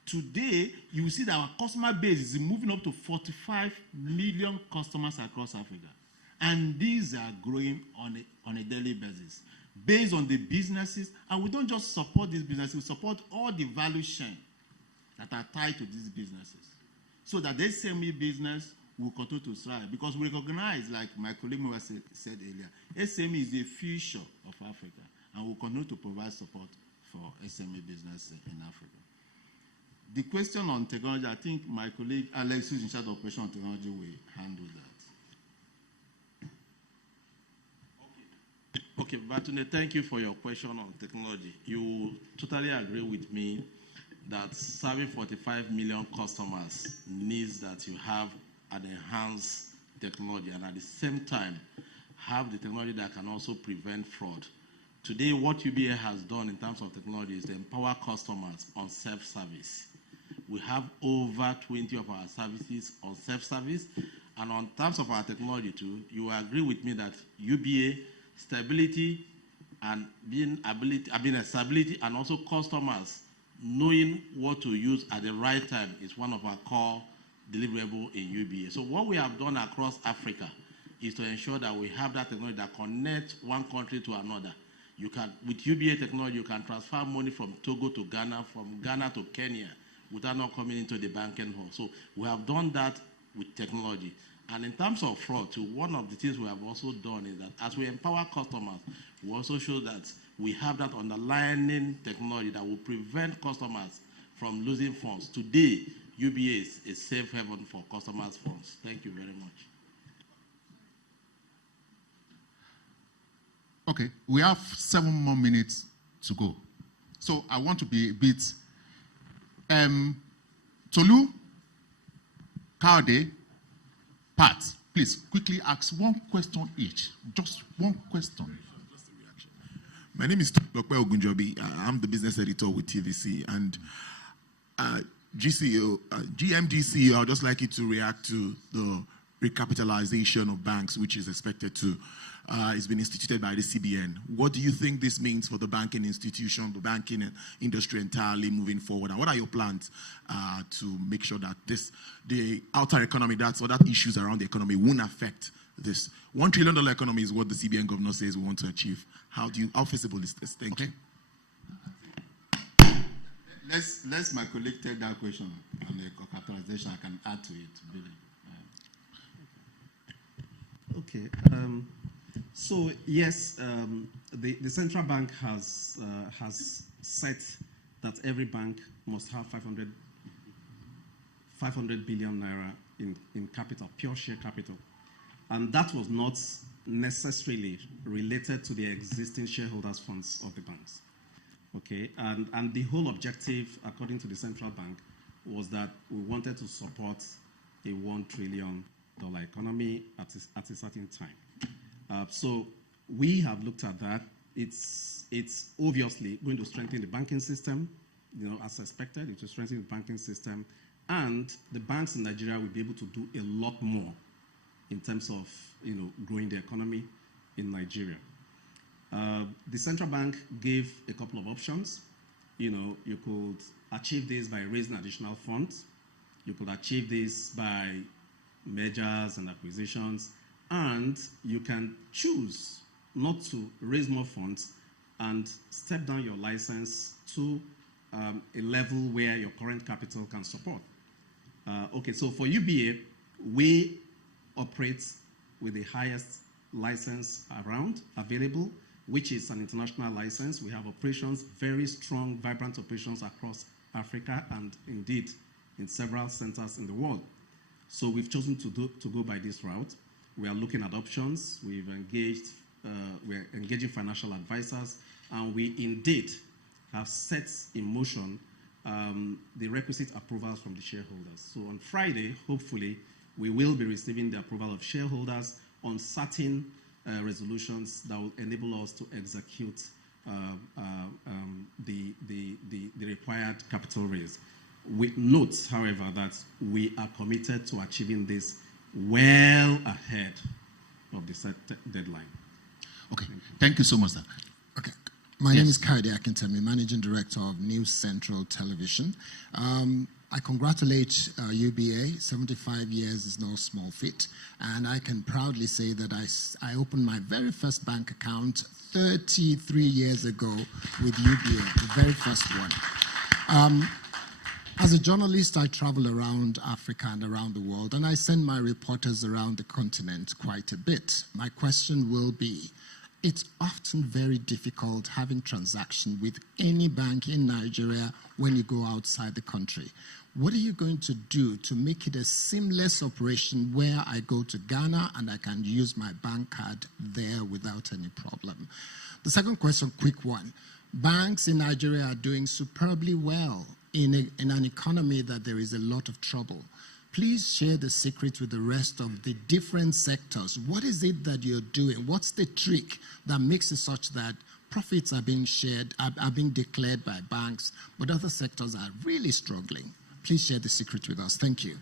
Today, you will see that our customer base is moving up to 45 million customers across Africa. And these are growing on a daily basis based on the businesses. And we don't just support these businesses, we support all the value chain that are tied to these businesses. So that the SME business will continue to thrive. Because we recognize, like my colleague said earlier, SME is the future of Africa. And we'll continue to provide support for SME business in Africa. The question on technology, I think my colleague Alex, who's in charge of operation on technology, will handle that. Okay, Batune, thank you for your question on technology. You totally agree with me that serving 45 million customers needs that you have an enhanced technology and at the same time have the technology that can also prevent fraud. Today, what UBA has done in terms of technology is to empower customers on self-service. We have over 20 of our services on self-service, and on terms of our technology too, you agree with me that UBA stability and stability and also customers knowing what to use at the right time is one of our core deliverables in UBA. So what we have done across Africa is to ensure that we have that technology that connects one country to another. You can, with UBA technology, you can transfer money from Togo to Ghana, from Ghana to Kenya, without not coming into the banking hall. So we have done that with technology. And in terms of fraud, too, one of the things we have also done is that as we empower customers, we also show that we have that underlying technology that will prevent customers from losing funds. Today, UBA is a safe haven for customers' funds. Thank you very much. Okay, we have 7 more minutes to go. So I want to be a bit Tolu, Kaude, Pat, please quickly ask one question each. Just one question. My name is Dr. Ogunjobi. I'm the business editor with TVC. And GMD CEO, I would just like you to react to the recapitalization of banks, which is expected to it's been instituted by the CBN. What do you think this means for the banking institution, the banking industry entirely moving forward? And what are your plans to make sure that the outer economy, so that issues around the economy won't affect this? $1 trillion economy is what the CBN governor says we want to achieve. How feasible is this? Thank you. Let's my colleague take that question and the characterization I can add to it, Billy. Okay. So yes, the central bank has set that every bank must have 500 billion naira in capital, pure share capital, and that was not necessarily related to the existing shareholders' funds of the banks. Okay, and the whole objective, according to the central bank, was that we wanted to support a $1 trillion economy at a certain time. So we have looked at that. It's obviously going to strengthen the banking system, as expected. It will strengthen the banking system, and the banks in Nigeria will be able to do a lot more in terms of growing the economy in Nigeria. The central bank gave a couple of options. You could achieve this by raising additional funds. You could achieve this by mergers and acquisitions. And you can choose not to raise more funds and step down your license to a level where your current capital can support. Okay, so for UBA, we operate with the highest license available, which is an international license. We have operations, very strong, vibrant operations across Africa and indeed in several centers in the world. So we've chosen to go by this route. We are looking at options. We're engaging financial advisors, and we indeed have set in motion the requisite approvals from the shareholders. So on Friday, hopefully, we will be receiving the approval of shareholders on certain resolutions that will enable us to execute the required capital raise. We note, however, that we are committed to achieving this well ahead of the set deadline. Okay, thank you so much, sir. Okay, my name is Kaide Akintemi, Managing Director of News Central Television. I congratulate UBA. 75 years is no small feat, and I can proudly say that I opened my very first bank account 33 years ago with UBA, the very first one. As a journalist, I travel around Africa and around the world, and I send my reporters around the continent quite a bit. My question will be, it's often very difficult having transaction with any bank in Nigeria when you go outside the country. What are you going to do to make it a seamless operation where I go to Ghana and I can use my bank card there without any problem? The second question, quick one. Banks in Nigeria are doing superbly well in an economy that there is a lot of trouble. Please share the secret with the rest of the different sectors. What is it that you're doing? What's the trick that makes it such that profits are being shared, are being declared by banks, but other sectors are really struggling? Please share the secret with us. Thank you.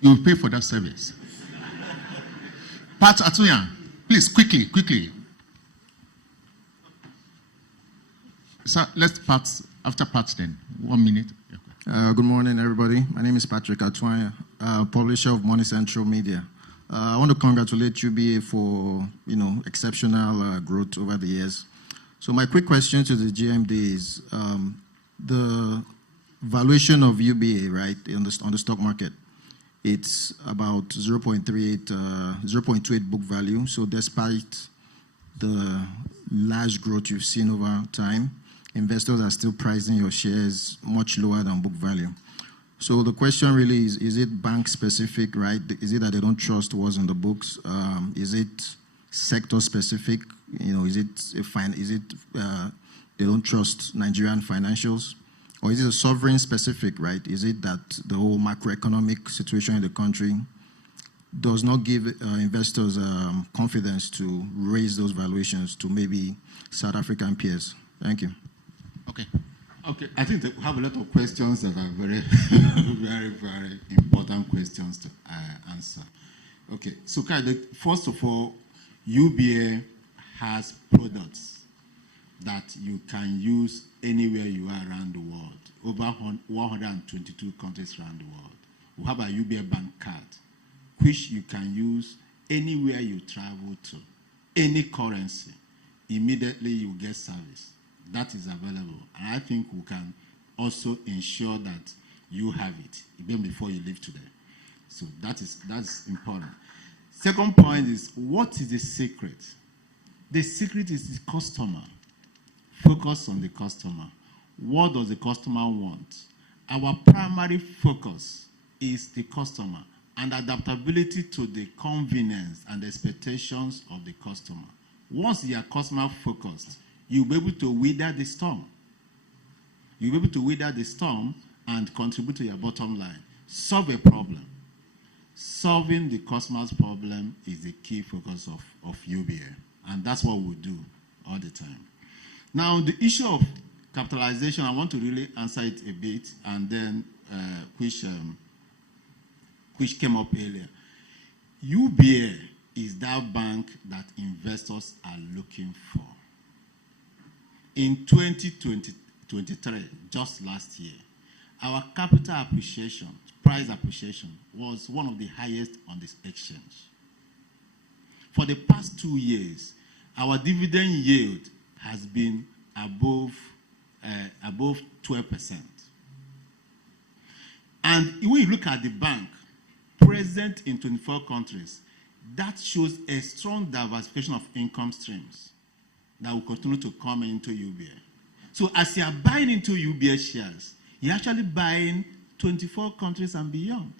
You will pay for that service. Pat Atuya, please, quickly. Sir, let's part, after Pat then. 1 minute. Good morning, everybody. My name is Patrick Atuanya, publisher of Money Central Media. I want to congratulate UBA for, exceptional growth over the years. So my quick question to the GMD is the valuation of UBA, right, on the stock market. It's about 0.28 book value. So despite the large growth you've seen over time, investors are still pricing your shares much lower than book value. So the question really is it bank specific, right? Is it that they don't trust what's on the books? Is it sector specific? Is it they don't trust Nigerian financials? Or is it a sovereign specific, right? Is it that the whole macroeconomic situation in the country does not give investors confidence to raise those valuations to maybe South African peers? Thank you. Okay. Okay, I think that we have a lot of questions that are very, very, very important questions to answer. Okay, so first of all, UBA has products that you can use anywhere you are around the world, over 122 countries around the world. We have a UBA bank card, which you can use anywhere you travel to, any currency. Immediately you get service. That is available. And I think we can also ensure that you have it even before you leave today. So that's important. Second point is, what is the secret? The secret is the customer. Focus on the customer. What does the customer want? Our primary focus is the customer and adaptability to the convenience and expectations of the customer. Once you are customer focused, you'll be able to weather the storm. You'll be able to weather the storm and contribute to your bottom line. Solve a problem. Solving the customer's problem is the key focus of UBA. And that's what we do all the time. Now, the issue of capitalization, I want to really answer it a bit, and then which came up earlier. UBA is that bank that investors are looking for. In 2023, just last year, our capital appreciation, price appreciation, was one of the highest on this exchange. For the past 2 years, our dividend yield has been above 12%. And when you look at the bank, present in 24 countries, that shows a strong diversification of income streams that will continue to come into UBA. So as you are buying into UBA shares, you're actually buying 24 countries and beyond.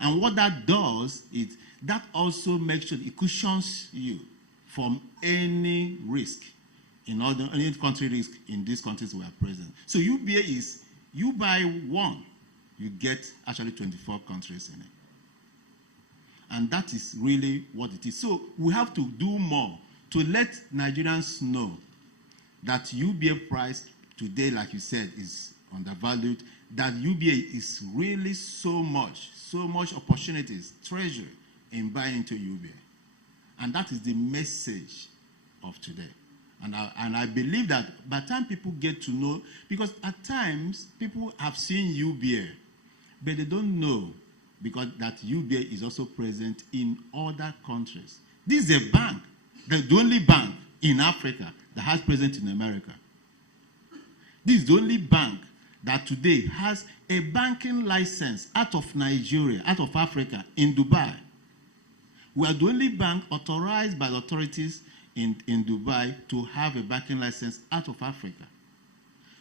And what that does is that also makes sure it cushions you from any risk, any country risk in these countries we are present. So UBA is, you buy one, you get actually 24 countries in it. And that is really what it is. So we have to do more to let Nigerians know that UBA price today, like you said, is undervalued, that UBA is really so much opportunities, treasure in buying into UBA. And that is the message of today. And I believe that by the time people get to know, because at times people have seen UBA, but they don't know because that UBA is also present in other countries. This is a bank, the only bank in Africa that has presence in America. This is the only bank that today has a banking license out of Nigeria, out of Africa, in Dubai. We are the only bank authorized by the authorities in Dubai to have a banking license out of Africa.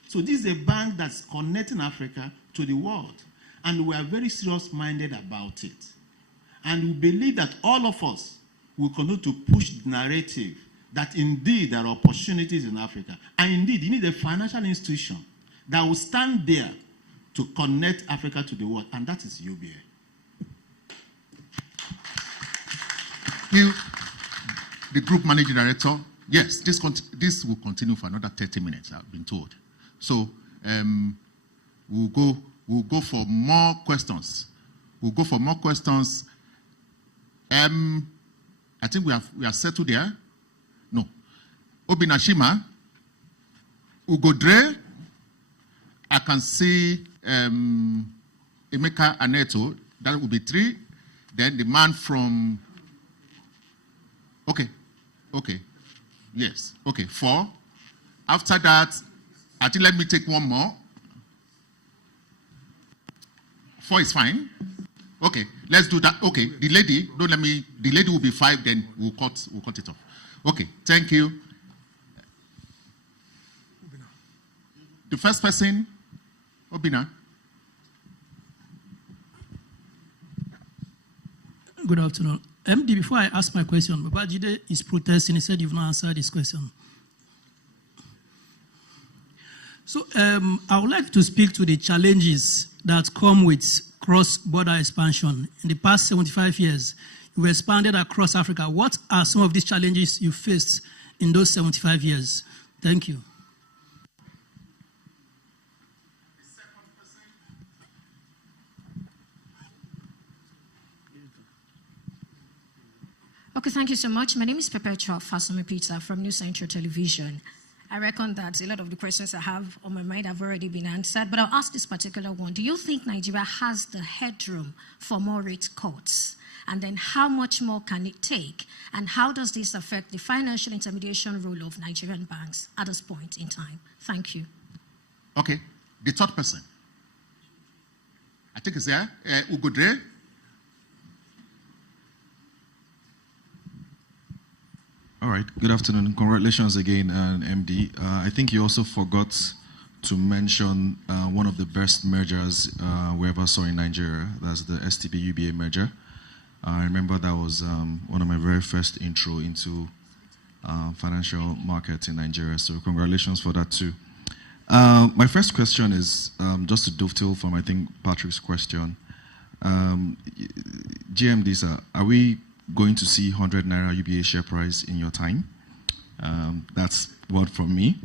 So this is a bank that's connecting Africa to the world. And we are very serious-minded about it. And we believe that all of us will continue to push the narrative that indeed there are opportunities in Africa. And indeed, you need a financial institution that will stand there to connect Africa to the world. And that is UBA. You, the group managing director, yes, this will continue for another 30 minutes, I've been told. So we'll go for more questions. We'll go for more questions. I think we are settled there. No. Obinashima, Ugodre, I can see Emeka Aneto, that will be 3. Then the man from, okay, yes, okay, 4. After that, I think let me take one more. 4 is fine. Okay, let's do that. Okay, the lady will be 5, then we'll cut it off. Okay, thank you. The first person, Obina. Good afternoon. MD, before I ask my question, Babajide is protesting. He said you've not answered his question. So I would like to speak to the challenges that come with cross-border expansion. In the past 75 years, you expanded across Africa. What are some of these challenges you faced in those 75 years? Thank you. Okay, thank you so much. My name is Perpetua Fasumi Pizza from New Central Television. I reckon that a lot of the questions I have on my mind have already been answered, but I'll ask this particular one. Do you think Nigeria has the headroom for more rate cuts? And then how much more can it take? And how does this affect the financial intermediation role of Nigerian banks at this point in time? Thank you. Okay, the third person. I think it's there. Ugodre. All right, good afternoon. Congratulations again, MD. I think you also forgot to mention one of the best mergers we ever saw in Nigeria. That's the STB-UBA merger. I remember that was one of my very first intro into financial markets in Nigeria. So congratulations for that too. My first question is just to dovetail from, I think, Patrick's question. GMD, sir, are we going to see 100 Naira UBA share price in your time? That's word from me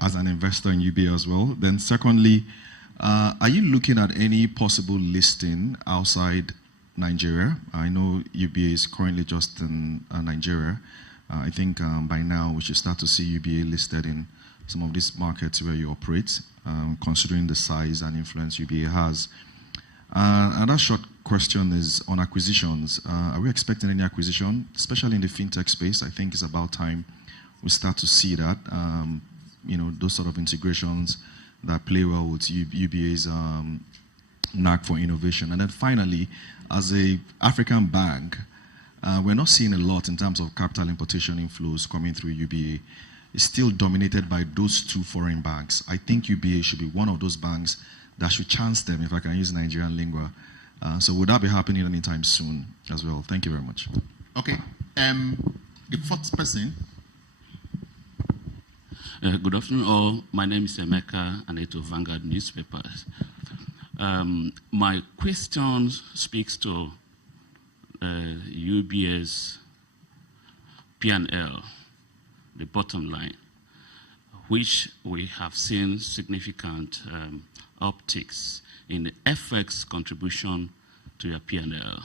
as an investor in UBA as well. Then secondly, are you looking at any possible listing outside Nigeria? I know UBA is currently just in Nigeria. I think by now we should start to see UBA listed in some of these markets where you operate, considering the size and influence UBA has. Another short question is on acquisitions. Are we expecting any acquisition, especially in the fintech space? I think it's about time we start to see that, those sort of integrations that play well with UBA's knack for innovation. And then finally, as an African bank, we're not seeing a lot in terms of capital importation inflows coming through UBA. It's still dominated by those two foreign banks. I think UBA should be one of those banks that should chance them, if I can use Nigerian lingua. So would that be happening anytime soon as well? Thank you very much. Okay. The fourth person. Good afternoon all. My name is Emeka, and I to Vanguard newspapers. My question speaks to UBA's P&L, the bottom line, which we have seen significant upticks in the FX contribution to your P&L.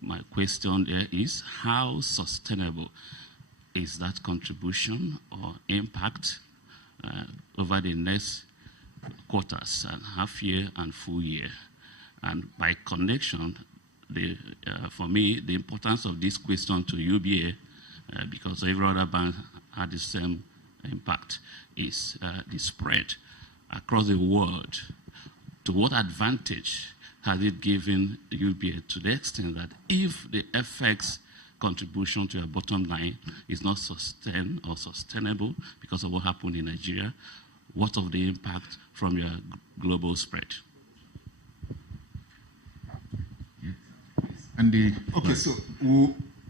My question there is, how sustainable is that contribution or impact over the next quarters and half year and full year? And by connection, for me, the importance of this question to UBA, because every other bank had the same impact, is the spread across the world. To what advantage has it given UBA, to the extent that if the FX contribution to your bottom line is not sustained or sustainable because of what happened in Nigeria, what of the impact from your global spread? Okay, so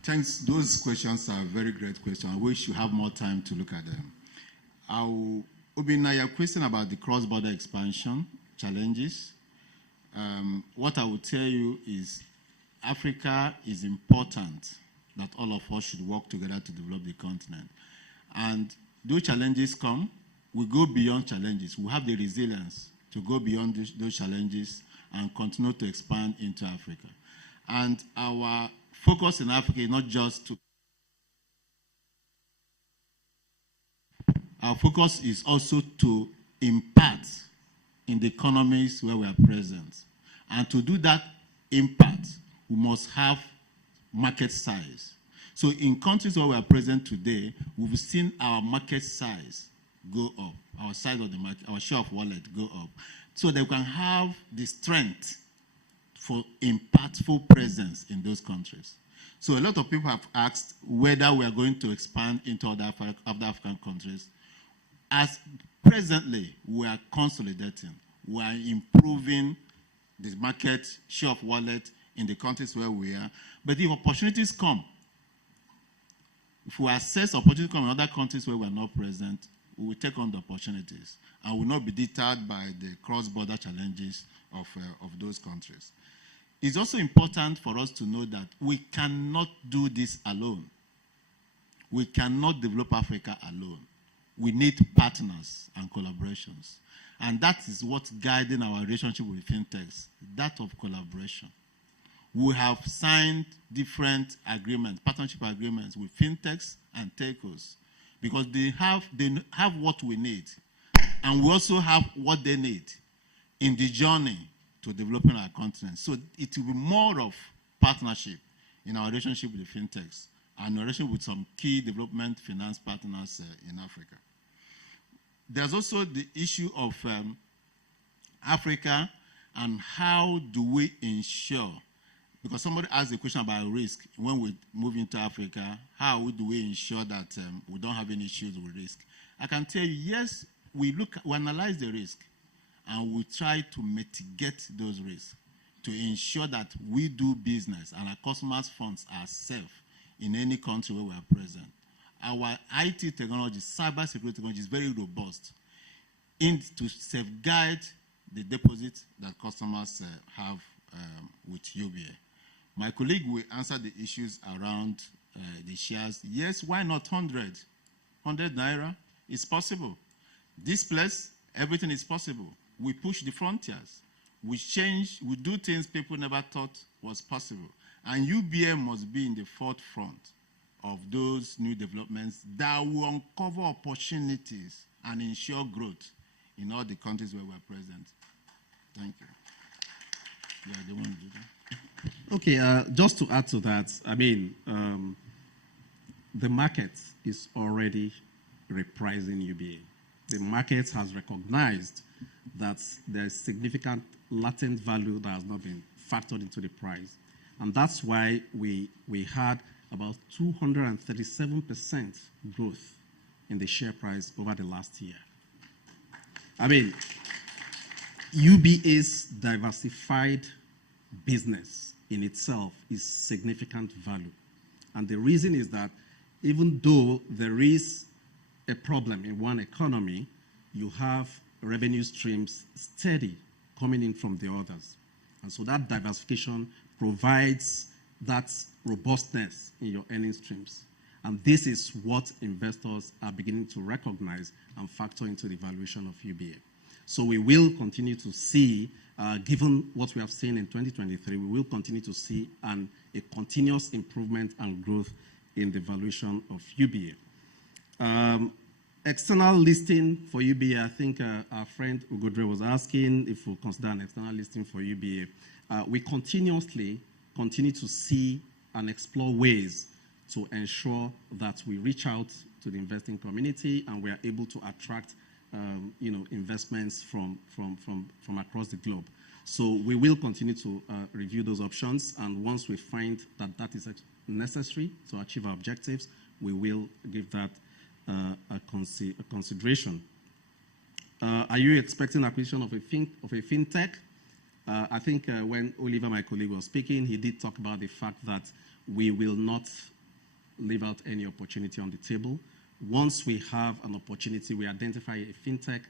thanks. Those questions are very great questions. I wish you have more time to look at them. Obinna, your question about the cross-border expansion challenges. What I will tell you is Africa is important, that all of us should work together to develop the continent. And those challenges come, we go beyond challenges. We have the resilience to go beyond those challenges and continue to expand into Africa. And our focus in Africa is not just to... Our focus is also to impact in the economies where we are present. And to do that impact, we must have market size. So in countries where we are present today, we've seen our market size go up, our size of the market, our share of wallet go up, so that we can have the strength for impactful presence in those countries. So a lot of people have asked whether we are going to expand into other African countries. As presently, we are consolidating. We are improving the market share of wallet in the countries where we are. But if opportunities come, if we assess opportunities come in other countries where we are not present, we will take on the opportunities and will not be deterred by the cross-border challenges of those countries. It's also important for us to know that we cannot do this alone. We cannot develop Africa alone. We need partners and collaborations. And that is what's guiding our relationship with fintechs, that of collaboration. we have signed different agreements, partnership agreements with fintechs and telcos, because they have what we need, and we also have what they need in the journey to developing our continent. So it will be more of partnership in our relationship with the fintechs and our relationship with some key development finance partners in Africa. There's also the issue of Africa and how do we ensure, because somebody asked a question about risk when we move into Africa, how do we ensure that we don't have any issues with risk? I can tell you, yes, we analyze the risk and we try to mitigate those risks to ensure that we do business and our customers' funds are safe in any country where we are present. Our IT technology, cybersecurity technology is very robust to safeguard the deposits that customers have with UBA. My colleague will answer the issues around the shares. Yes, why not 100? 100 naira is possible. This place, everything is possible. We push the frontiers. We change, we do things people never thought was possible. And UBA must be in the forefront of those new developments that will uncover opportunities and ensure growth in all the countries where we're present. Thank you. Yeah, they want to do that. Okay, just to add to that, I mean, the market is already repricing UBA. The market has recognized that there is significant latent value that has not been factored into the price. And that's why we had about 237% growth in the share price over the last year. I mean, UBA's diversified business in itself is significant value. And the reason is that even though there is a problem in one economy, you have revenue streams steady coming in from the others. And so that diversification provides that robustness in your earning streams. And this is what investors are beginning to recognize and factor into the valuation of UBA. So we will continue to see, given what we have seen in 2023, we will continue to see a continuous improvement and growth in the valuation of UBA. External listing for UBA, I think our friend Ugodre was asking if we'll consider an external listing for UBA. We continuously continue to see and explore ways to ensure that we reach out to the investing community and we are able to attract investments from across the globe. So we will continue to review those options, and once we find that that is necessary to achieve our objectives, we will give that a consideration. Are you expecting acquisition of a fintech? I think when Oliver, my colleague, was speaking, he did talk about the fact that we will not leave out any opportunity on the table. Once we have an opportunity, we identify a fintech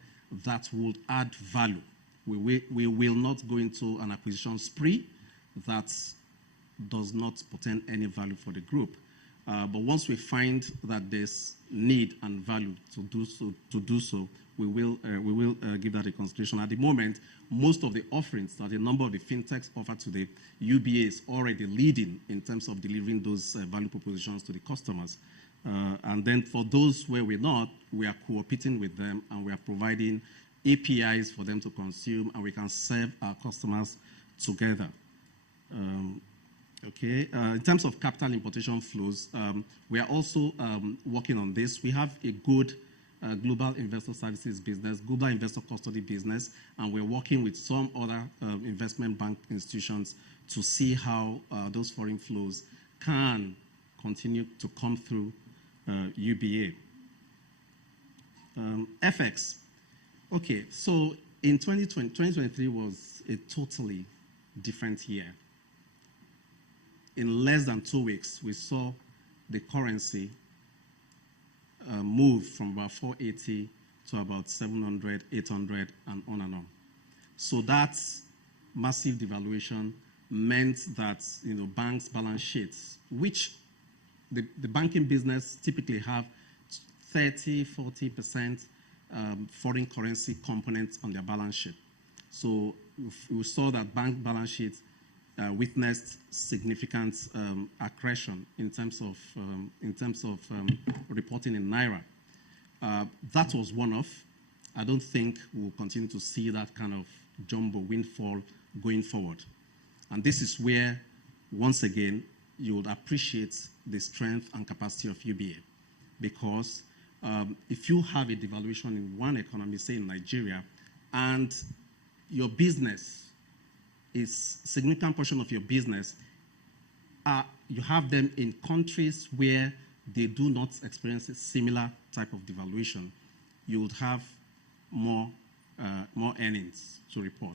that would add value. We will not go into an acquisition spree that does not portend any value for the group. But once we find that there's need and value to do so, we will give that a consideration. At the moment, most of the offerings that a number of the fintechs offer to the UBA is already leading in terms of delivering those value propositions to the customers. And then for those where we're not, we are cooperating with them and we are providing APIs for them to consume, and we can serve our customers together. In terms of capital importation flows, we are also working on this. We have a good global investor services business, global investor custody business, and we're working with some other investment bank institutions to see how those foreign flows can continue to come through UBA. FX. Okay, so in 2023 was a totally different year. In less than 2 weeks, we saw the currency move from about 480 to about 700, 800, and on and on. So that massive devaluation meant that banks' balance sheets, which the banking business typically have 30, 40% foreign currency components on their balance sheet. So we saw that bank balance sheets witnessed significant accretion in terms of reporting in Naira. That was one-off. I don't think we'll continue to see that kind of jumbo windfall going forward. And this is where, once again, you would appreciate the strength and capacity of UBA. Because if you have a devaluation in one economy, say in Nigeria, and your business is significant portion of your business, you have them in countries where they do not experience a similar type of devaluation, you would have more earnings to report.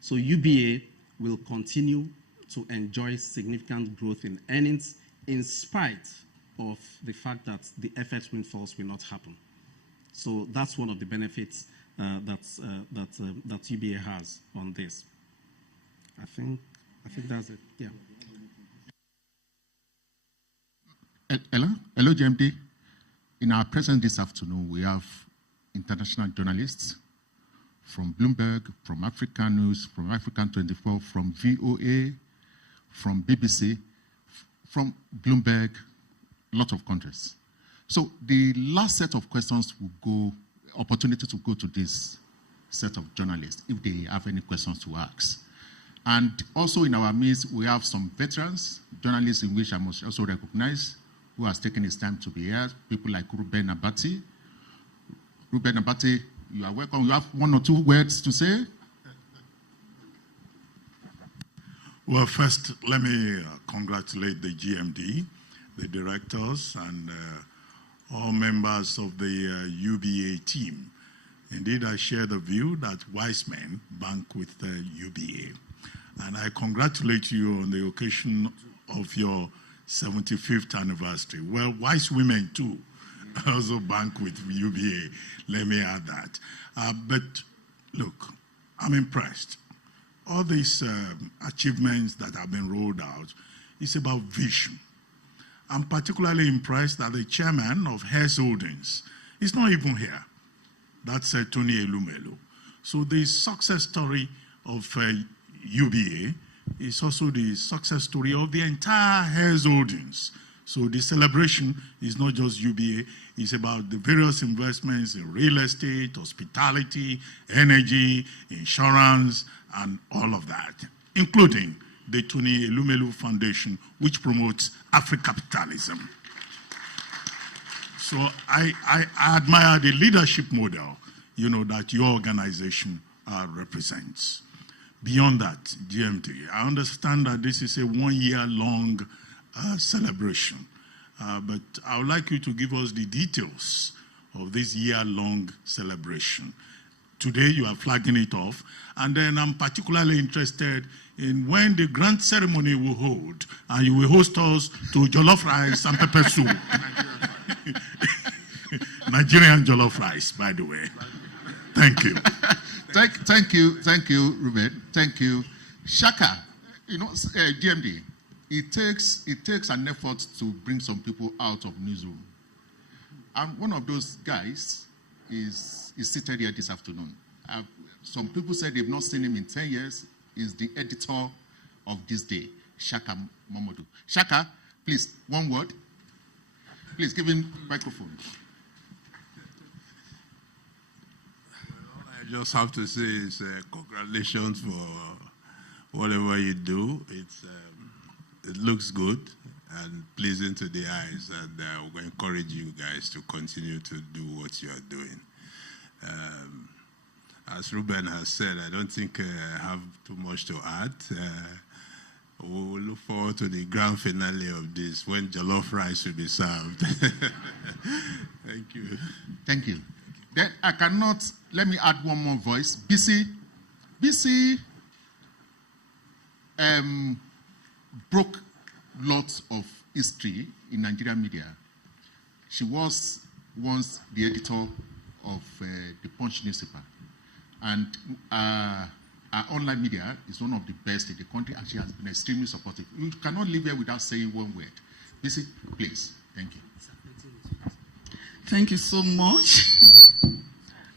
So UBA will continue to enjoy significant growth in earnings in spite of the fact that the FX windfalls will not happen. So that's one of the benefits that UBA has on this. I think that's it. Yeah. Hello, GMD. In our presence this afternoon, we have international journalists from Bloomberg, from African News, from African 24, from VOA, from BBC, from Bloomberg, a lot of countries. So the last set of questions will go, opportunity to go to this set of journalists if they have any questions to ask. And also in our midst, we have some veterans, journalists in which I must also recognize, who has taken his time to be here, people like Ruben Abati. Ruben Abati, you are welcome. You have one or two words to say? Well, first, let me congratulate the GMD, the directors, and all members of the UBA team. Indeed, I share the view that wise men bank with the UBA. And I congratulate you on the occasion of your 75th anniversary. Well, wise women, too, also bank with UBA. Let me add that. But look, I'm impressed. All these achievements that have been rolled out is about vision. I'm particularly impressed that the chairman of Hess Holdings is not even here. That's Tony Elumelu. So the success story of UBA is also the success story of the entire Hess Holdings. So the celebration is not just UBA, it's about the various investments in real estate, hospitality, energy, insurance, and all of that, including the Tony Elumelu Foundation, which promotes Afro-capitalism. So I admire the leadership model, that your organization represents. Beyond that, GMT, I understand that this is a one-year-long celebration, but I would like you to give us the details of this year-long celebration. Today, you are flagging it off, and then I'm particularly interested in when the grand ceremony will hold, and you will host us to jollof rice and pepper soup. Nigerian jollof rice, by the way. Thank you. Thank you, Ruben. Thank you. Shaka, GMD, it takes an effort to bring some people out of newsroom. And one of those guys is seated here this afternoon. Some people said they've not seen him in 10 years. He's the editor of This Day, Shaka Momodu. Shaka, please, one word. Please give him the microphone. I just have to say is congratulations for whatever you do. It looks good and pleasing to the eyes, and we encourage you guys to continue to do what you are doing. As Ruben has said, I don't think I have too much to add. We will look forward to the grand finale of this when jollof rice will be served. Thank you. Thank you. Then I cannot, let me add one more voice. BC broke lots of history in Nigerian media. She was once the editor of the Punch newspaper. And our online media is one of the best in the country, and she has been extremely supportive. You cannot leave here without saying one word. BC, please. Thank you. Thank you so much.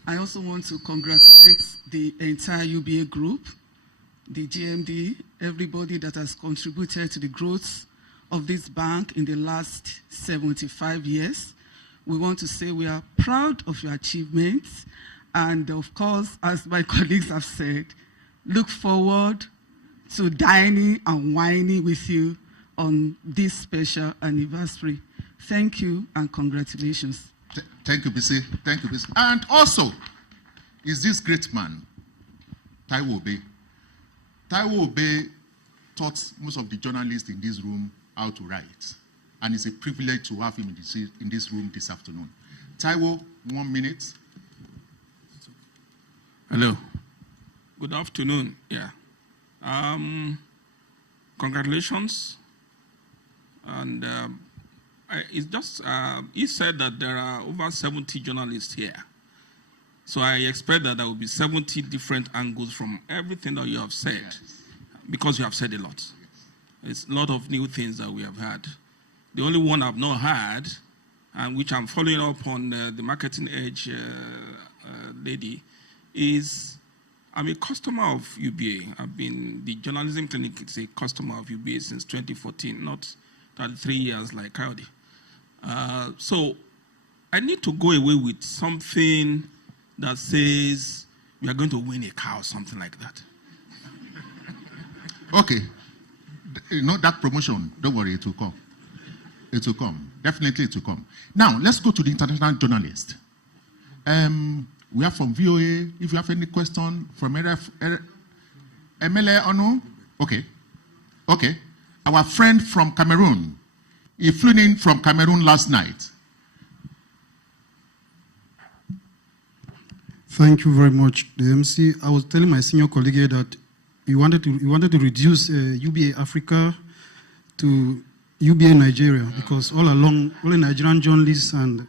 I also want to congratulate the entire UBA group, the GMD, everybody that has contributed to the growth of this bank in the last 75 years. We want to say we are proud of your achievements. And of course, as my colleagues have said, look forward to dining and wining with you on this special anniversary. Thank you and congratulations. Thank you, Bisi. Thank you, Bisi. And also, is this great man, Taiwo Obe. Taiwo Obe taught most of the journalists in this room how to write. And it's a privilege to have him in this room this afternoon. Taiwo, 1 minute. Hello. Good afternoon. Yeah. Congratulations. And it's just, he said that there are over 70 journalists here. So I expect that there will be 70 different angles from everything that you have said, because you have said a lot. It's a lot of new things that we have had. The only one I've not had, and which I'm following up on the marketing edge lady, is I'm a customer of UBA. The journalism clinic is a customer of UBA since 2014, not 33 years like Coyote. So I need to go away with something that says we are going to win a car or something like that. Okay. You know, that promotion, don't worry, it will come. It will come. Definitely it will come. Now, let's go to the international journalist. We are from VOA. If you have any question from MLA Onu, okay. Okay. Our friend from Cameroon. He flew in from Cameroon last night. Thank you very much, the MC. I was telling my senior colleague here that we wanted to reduce UBA Africa to UBA Nigeria, because all along, all the Nigerian journalists, and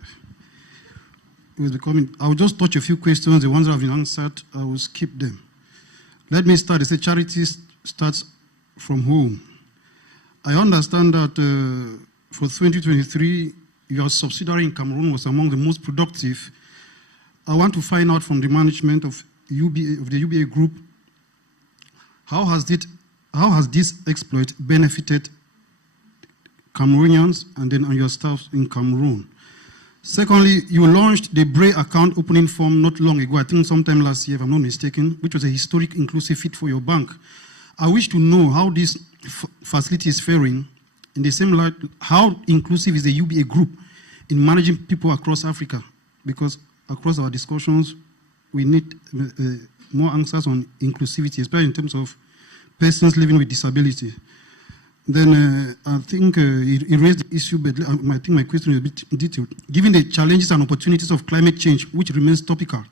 it was becoming, I will just touch a few questions. The ones that have been answered, I will skip them. Let me start. They say charity starts from home. I understand that for 2023, your subsidiary in Cameroon was among the most productive. I want to find out from the management of the UBA group, how has this exploit benefited Cameroonians and then on your staff in Cameroon? Secondly, you launched the Bray account opening form not long ago, I think sometime last year, if I'm not mistaken, which was a historic inclusive fit for your bank. I wish to know how this facility is faring. In the same light, how inclusive is the UBA group in managing people across Africa? Because across our discussions, we need more answers on inclusivity, especially in terms of persons living with disability. Then I think it raised the issue, but I think my question is a bit detailed. Given the challenges and opportunities of climate change, which remains topical,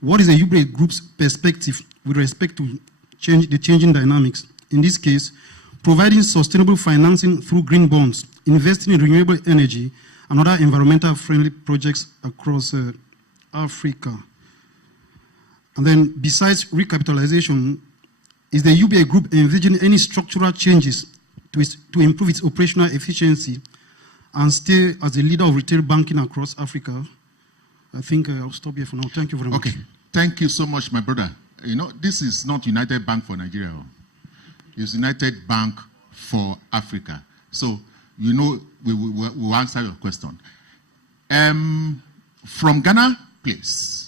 what is the UBA group's perspective with respect to the changing dynamics? In this case, providing sustainable financing through green bonds, investing in renewable energy, and other environmental friendly projects across Africa. And then besides recapitalization, is the UBA group envisioning any structural changes to improve its operational efficiency and stay as a leader of retail banking across Africa? I think I'll stop here for now. Thank you very much. Okay. Thank you so much, my brother. You know, this is not United Bank for Nigeria. It's United Bank for Africa. So, you know, we will answer your question. From Ghana, please.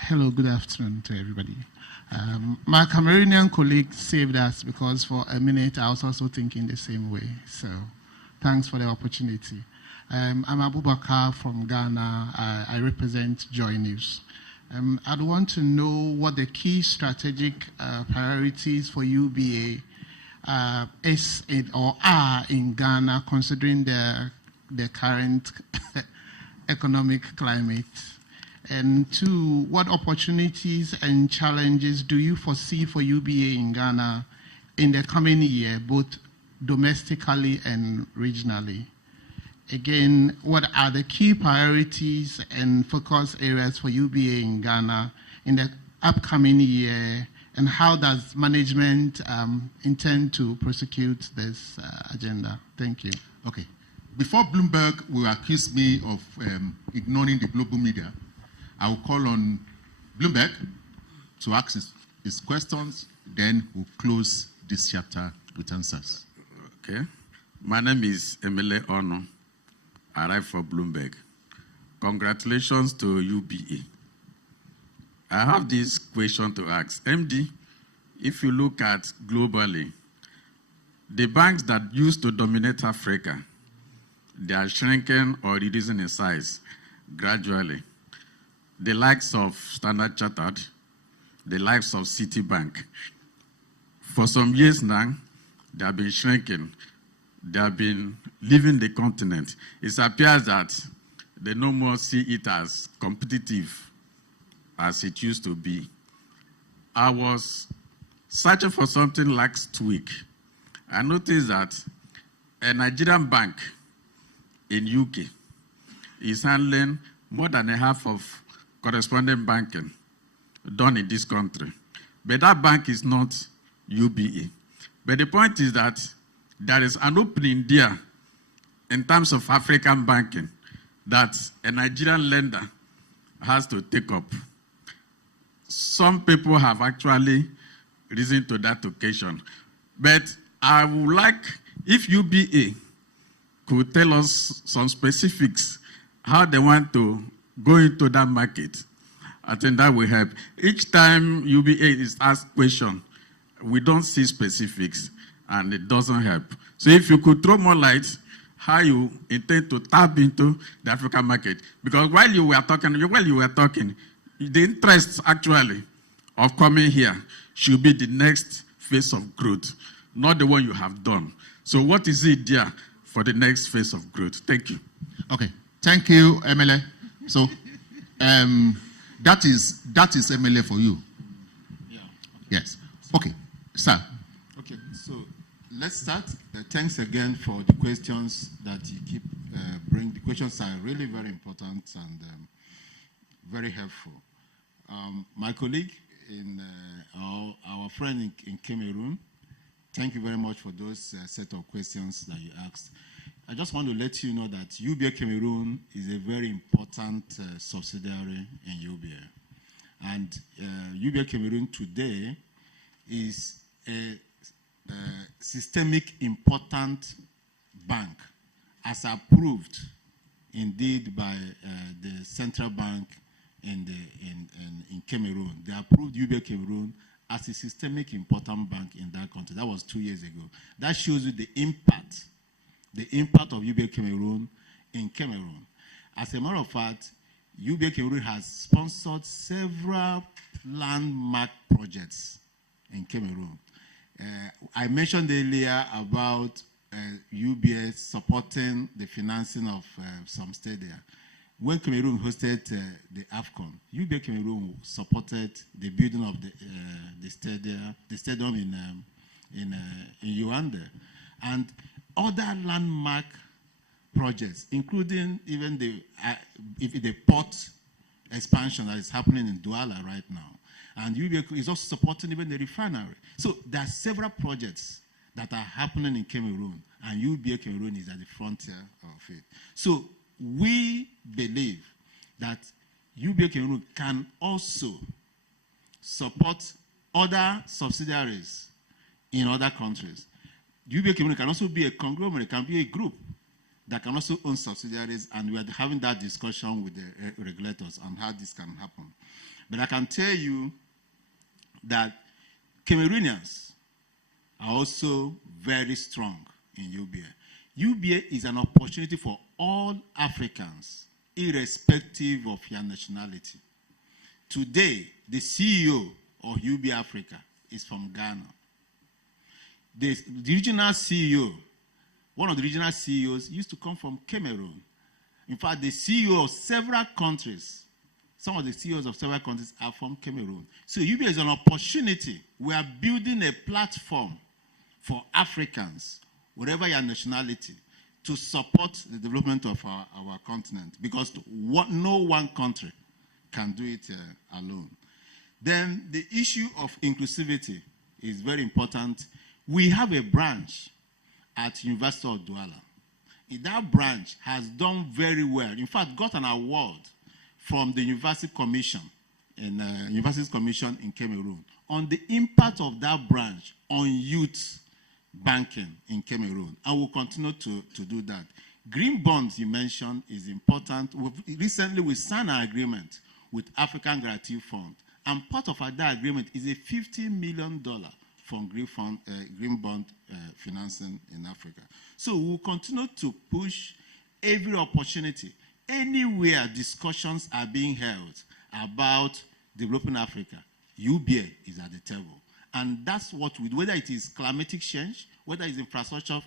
Hello, good afternoon to everybody. My Cameroonian colleague saved us because for a minute I was also thinking the same way. So thanks for the opportunity. I'm Abubakar from Ghana. I represent Joy News. I'd want to know what the key strategic priorities for UBA is or are in Ghana, considering the current economic climate. And two, what opportunities and challenges do you foresee for UBA in Ghana in the coming year, both domestically and regionally? Again, what are the key priorities and focus areas for UBA in Ghana in the upcoming year, and how does management intend to prosecute this agenda? Thank you. Okay. before Bloomberg will accuse me of ignoring the global media, I will call on Bloomberg to ask his questions, then we'll close this chapter with answers. Okay. My name is Emile Ono. I write for Bloomberg. Congratulations to UBA. I have this question to ask. MD, if you look at globally, the banks that used to dominate Africa, they are shrinking or reducing in size gradually. The likes of Standard Chartered, the likes of Citibank, for some years now, they have been shrinking. They have been leaving the continent. It appears that they no more see it as competitive as it used to be. I was searching for something last week. I noticed that a Nigerian bank in UK is handling more than a half of correspondent banking done in this country. But that bank is not UBA. But the point is that there is an opening there in terms of African banking that a Nigerian lender has to take up. Some people have actually risen to that occasion. But I would like, if UBA could tell us some specifics, how they want to go into that market, I think that will help. Each time UBA is asked question, we don't see specifics, and it doesn't help. So if you could throw more light, how you intend to tap into the African market. Because while you were talking, the interest actually of coming here should be the next phase of growth, not the one you have done. So what is it there for the next phase of growth? Thank you. Okay, thank you, Emile. So that is Emile for you. Yeah. Yes. Okay, sir. Okay, so let's start. Thanks again for the questions that you keep bringing. The questions are really very important and very helpful. My colleague, our friend in Cameroon, thank you very much for those set of questions that you asked. I just want to let you know that UBA Cameroon is a very important subsidiary in UBA. And UBA Cameroon today is a systemic important bank, as approved indeed by the central bank in Cameroon. They approved UBA Cameroon as a systemic important bank in that country. That was 2 years ago. That shows you the impact of UBA Cameroon in Cameroon. As a matter of fact, UBA Cameroon has sponsored several landmark projects in Cameroon. I mentioned earlier about UBA supporting the financing of some stadia. When Cameroon hosted the AFCON, UBA Cameroon supported the building of the stadium in Yaoundé, and other landmark projects, including even the port expansion that is happening in Douala right now. And UBA is also supporting even the refinery. So there are several projects that are happening in Cameroon, and UBA Cameroon is at the frontier of it. So we believe that UBA Cameroon can also support other subsidiaries in other countries. UBA Cameroon can also be a conglomerate, can be a group that can also own subsidiaries, and we are having that discussion with the regulators on how this can happen. But I can tell you that Cameroonians are also very strong in UBA. UBA is an opportunity for all Africans, irrespective of your nationality. Today, the CEO of UBA Africa is from Ghana. The regional CEO, one of the regional CEOs, used to come from Cameroon. In fact, the CEO of several countries, some of the CEOs of several countries are from Cameroon. So UBA is an opportunity. We are building a platform for Africans, whatever your nationality, to support the development of our continent, because no one country can do it alone. Then the issue of inclusivity is very important. We have a branch at University of Douala. in that branch has done very well. In fact, got an award from the University Commission in Universities Commission in Cameroon on the impact of that branch on youth banking in Cameroon, and we'll continue to do that. Green bonds you mentioned is important. Recently, we signed an agreement with African Gratitude Fund, and part of that agreement is a $50 million from green bond financing in Africa. So we'll continue to push every opportunity. Anywhere discussions are being held about developing Africa, UBA is at the table. And that's what we do, whether it is climatic change, whether it's infrastructure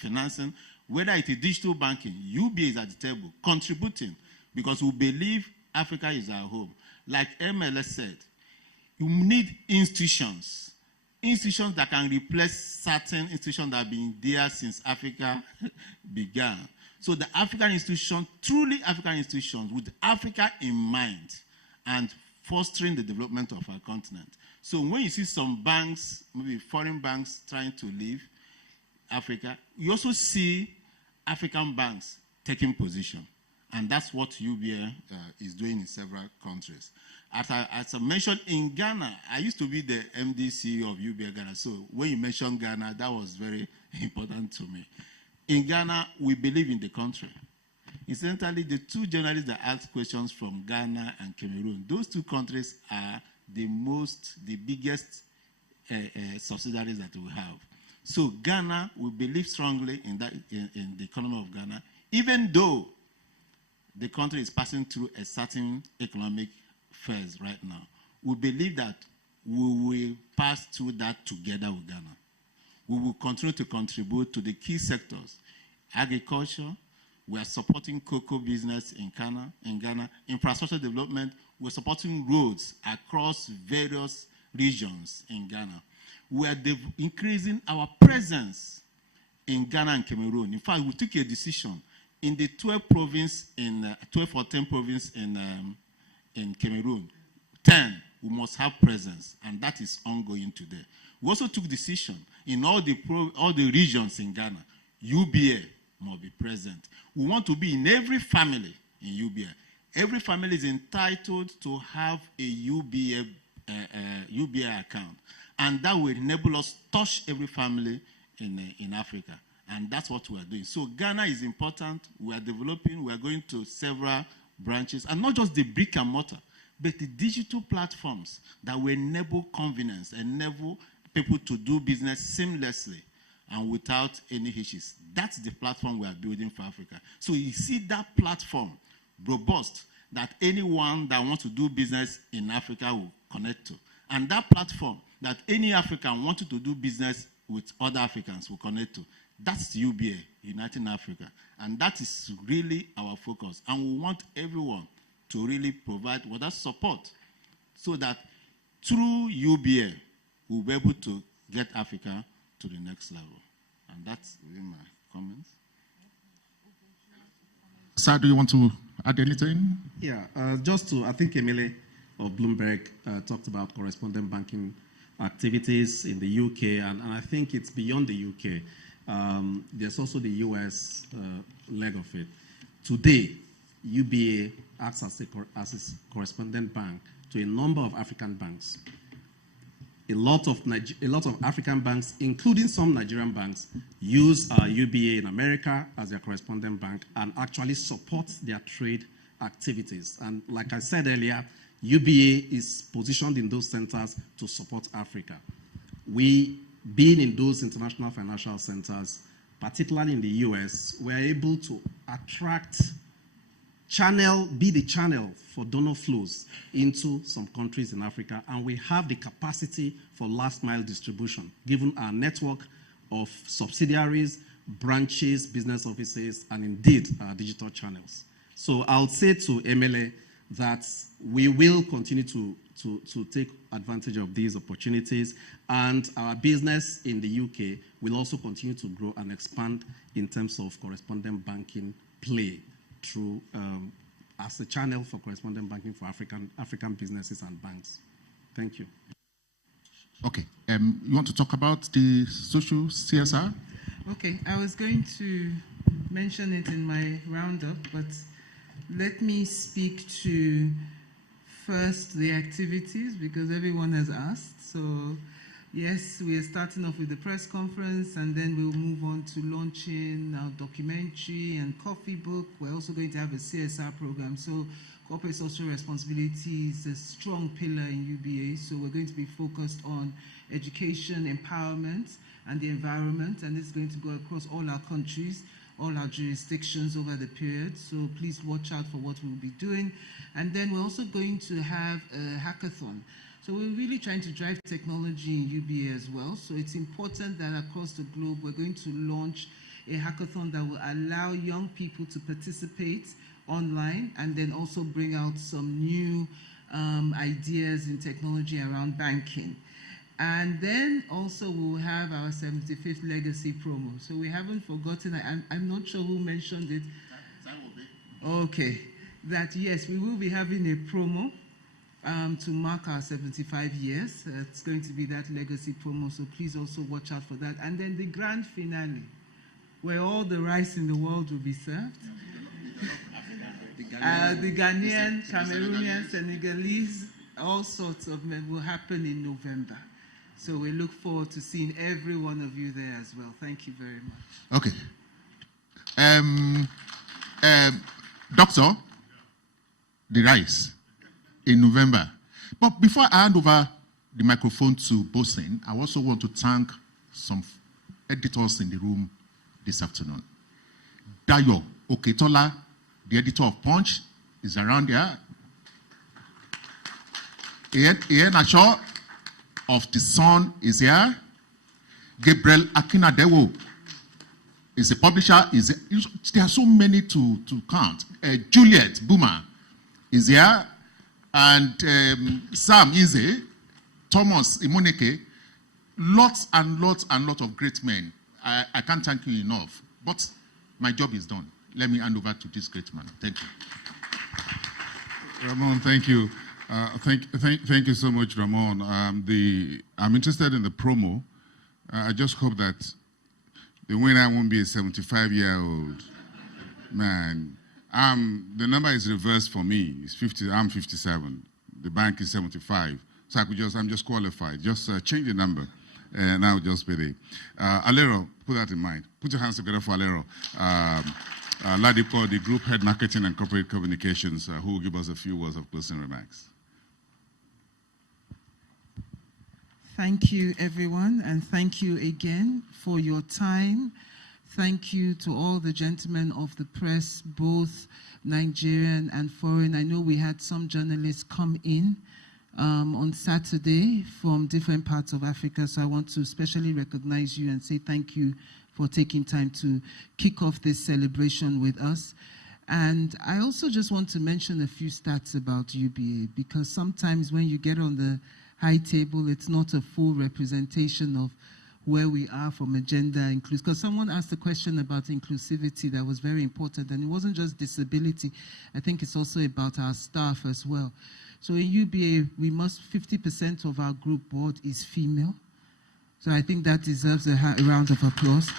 financing, whether it is digital banking, UBA is at the table, contributing, because we believe Africa is our home. Like MLS said, you need institutions that can replace certain institutions that have been there since Africa began. So the African institutions, truly African institutions, with Africa in mind and fostering the development of our continent. So when you see some banks, maybe foreign banks trying to leave Africa, you also see African banks taking position. And that's what UBA is doing in several countries. As I mentioned, in Ghana, I used to be the MD CEO of UBA Ghana. So when you mentioned Ghana, that was very important to me. In Ghana, we believe in the country. Incidentally, the two journalists that asked questions from Ghana and Cameroon, those two countries are the biggest subsidiaries that we have. So Ghana, we believe strongly in the economy of Ghana, even though the country is passing through a certain economic phase right now. We believe that we will pass through that together with Ghana. We will continue to contribute to the key sectors. Agriculture, we are supporting cocoa business in Ghana. Infrastructure development, we're supporting roads across various regions in Ghana. We are increasing our presence in Ghana and Cameroon. In fact, we took a decision in the 12 or 10 province in Cameroon, 10 we must have presence, and that is ongoing today. We also took decision in all the regions in Ghana, UBA must be present. We want to be in every family in UBA. Every family is entitled to have a UBA account, and that will enable us to touch every family in Africa. And that's what we are doing. So Ghana is important. We are developing. We are going to several branches. And not just the brick and mortar, but the digital platforms that will enable convenience, enable people to do business seamlessly and without any hitches. That's the platform we are building for Africa. So you see that platform robust that anyone that wants to do business in Africa will connect to. And that platform that any African wanting to do business with other Africans will connect to. That's UBA, Uniting Africa. And that is really our focus. And we want everyone to really provide that support so that through UBA, we'll be able to get Africa to the next level. And that's really my comments. Sir, do you want to add anything? Yeah, I think Emile of Bloomberg talked about correspondent banking activities in the UK, and I think it's beyond the UK. There's also the US leg of it. Today, UBA acts as a correspondent bank to a number of African banks. A lot of African banks, including some Nigerian banks, use UBA in America as their correspondent bank and actually support their trade activities. And like I said earlier, UBA is positioned in those centers to support Africa. We, being in those international financial centers, particularly in the US, we're able to attract be the channel for donor flows into some countries in Africa, and we have the capacity for last mile distribution, given our network of subsidiaries, branches, business offices, and indeed our digital channels. So I'll say to Emile that we will continue to take advantage of these opportunities, and our business in the UK will also continue to grow and expand in terms of correspondent banking play through as a channel for correspondent banking for African businesses and banks. Thank you. Okay. You want to talk about the social CSR? Okay. I was going to mention it in my roundup, but let me speak to first the activities because everyone has asked. So yes, we are starting off with the press conference and then we'll move on to launching our documentary and coffee book. We're also going to have a CSR program. So corporate social responsibility is a strong pillar in UBA. So we're going to be focused on education, empowerment, and the environment. And this is going to go across all our countries, all our jurisdictions over the period. So please watch out for what we'll be doing. And then we're also going to have a hackathon. So we're really trying to drive technology in UBA as well. So it's important that across the globe, we're going to launch a hackathon that will allow young people to participate online and then also bring out some new ideas in technology around banking. And then also we'll have our 75th legacy promo. So we haven't forgotten, I'm not sure who mentioned it. Okay, that yes, we will be having a promo to mark our 75 years. It's going to be that legacy promo, so please also watch out for that. And then the grand finale, where all the rice in the world will be served. The Ghanaian, Cameroonian, Senegalese, all sorts of men will happen in November. So we look forward to seeing every one of you there as well. Thank you very much. Okay. Doctor, the rice in November. But before I hand over the microphone to Bosin, I also want to thank some editors in the room this afternoon. Dayo Oketola, the editor of Punch, is around here. Ian Ashaw of The Sun is here. Gabriel Akinadewo is a publisher. There are so many to count. Juliet Boomer is here. And Sam Ize, Thomas Imoneke, lots and lots and lots of great men. I can't thank you enough. But my job is done. Let me hand over to this great man. Thank you. Ramon, thank you. Thank you so much, Ramon. I'm interested in the promo. I just hope that the winner won't be a 75-year-old man. The number is reversed for me. It's 50. I'm 57. The bank is 75. So I'm just qualified. Just change the number, and I'll just be there. Alero, put that in mind. Put your hands together for Alero. Ladipo, the Group Head Marketing and Corporate Communications, who will give us a few words of closing remarks. Thank you, everyone, and thank you again for your time. Thank you to all the gentlemen of the press, both Nigerian and foreign. I know we had some journalists come in on Saturday from different parts of Africa, so I want to especially recognize you and say thank you for taking time to kick off this celebration with us. And I also just want to mention a few stats about UBA, because sometimes when you get on the high table, it's not a full representation of where we are from a gender inclusion. Because someone asked a question about inclusivity that was very important, and it wasn't just disability. I think it's also about our staff as well. So in UBA, 50% of our group board is female. So I think that deserves a round of applause.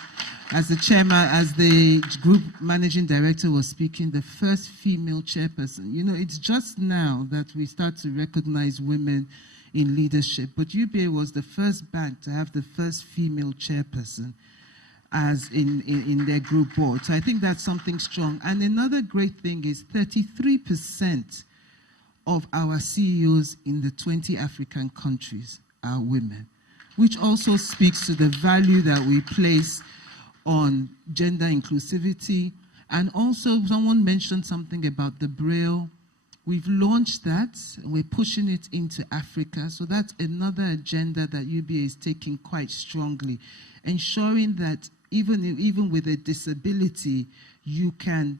As the chairman, as the group managing director was speaking, the first female chairperson, it's just now that we start to recognize women in leadership. But UBA was the first bank to have the first female chairperson as in their group board. So I think that's something strong. And another great thing is 33% of our CEOs in the 20 African countries are women, which also speaks to the value that we place on gender inclusivity. And also, someone mentioned something about the Braille. We've launched that, and we're pushing it into Africa. So that's another agenda that UBA is taking quite strongly, ensuring that even with a disability, you can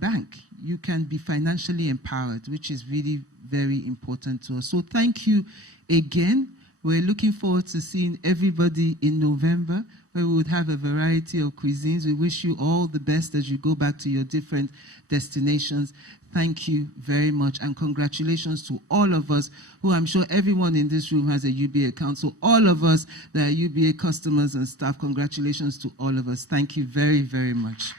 bank, you can be financially empowered, which is really very important to us. So thank you again. We're looking forward to seeing everybody in November where we would have a variety of cuisines. We wish you all the best as you go back to your different destinations. Thank you very much, and congratulations to all of us who, I'm sure everyone in this room has a UBA account, so all of us that are UBA customers and staff, congratulations to all of us. Thank you very, very much.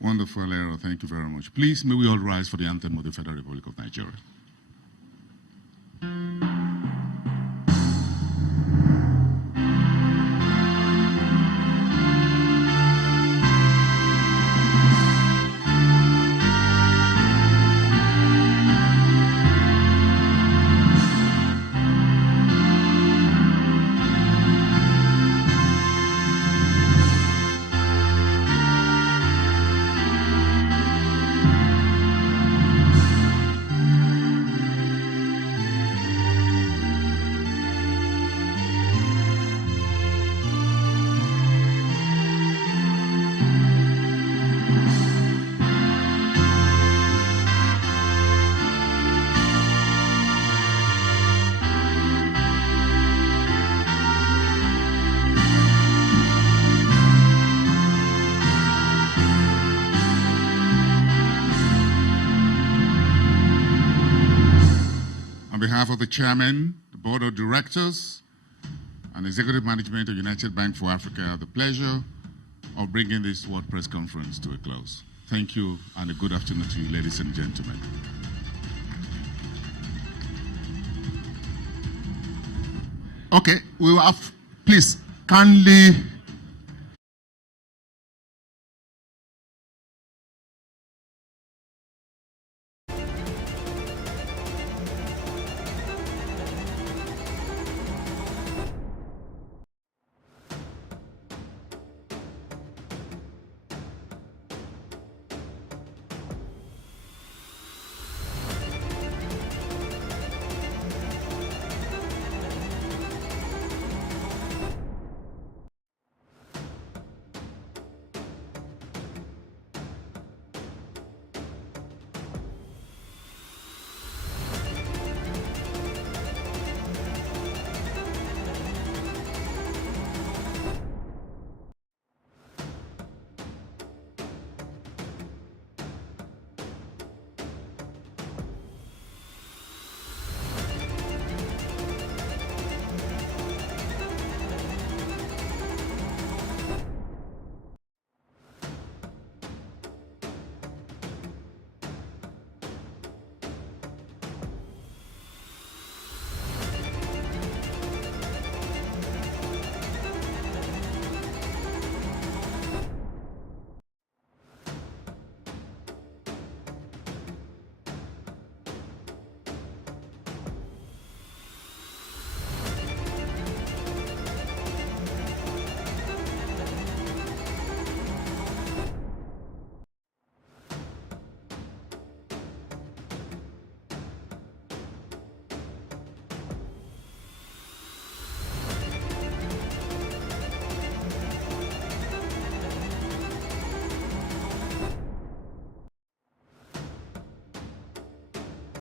Wonderful, Ero. Thank you very much. Please, may we all rise for the anthem of the Federal Republic of Nigeria. On behalf of the Chairman, the Board of Directors, and Executive Management of United Bank for Africa, I have the pleasure of bringing this World Press Conference to a close. Thank you, and a good afternoon to you, ladies and gentlemen. Okay, we will have, please, kindly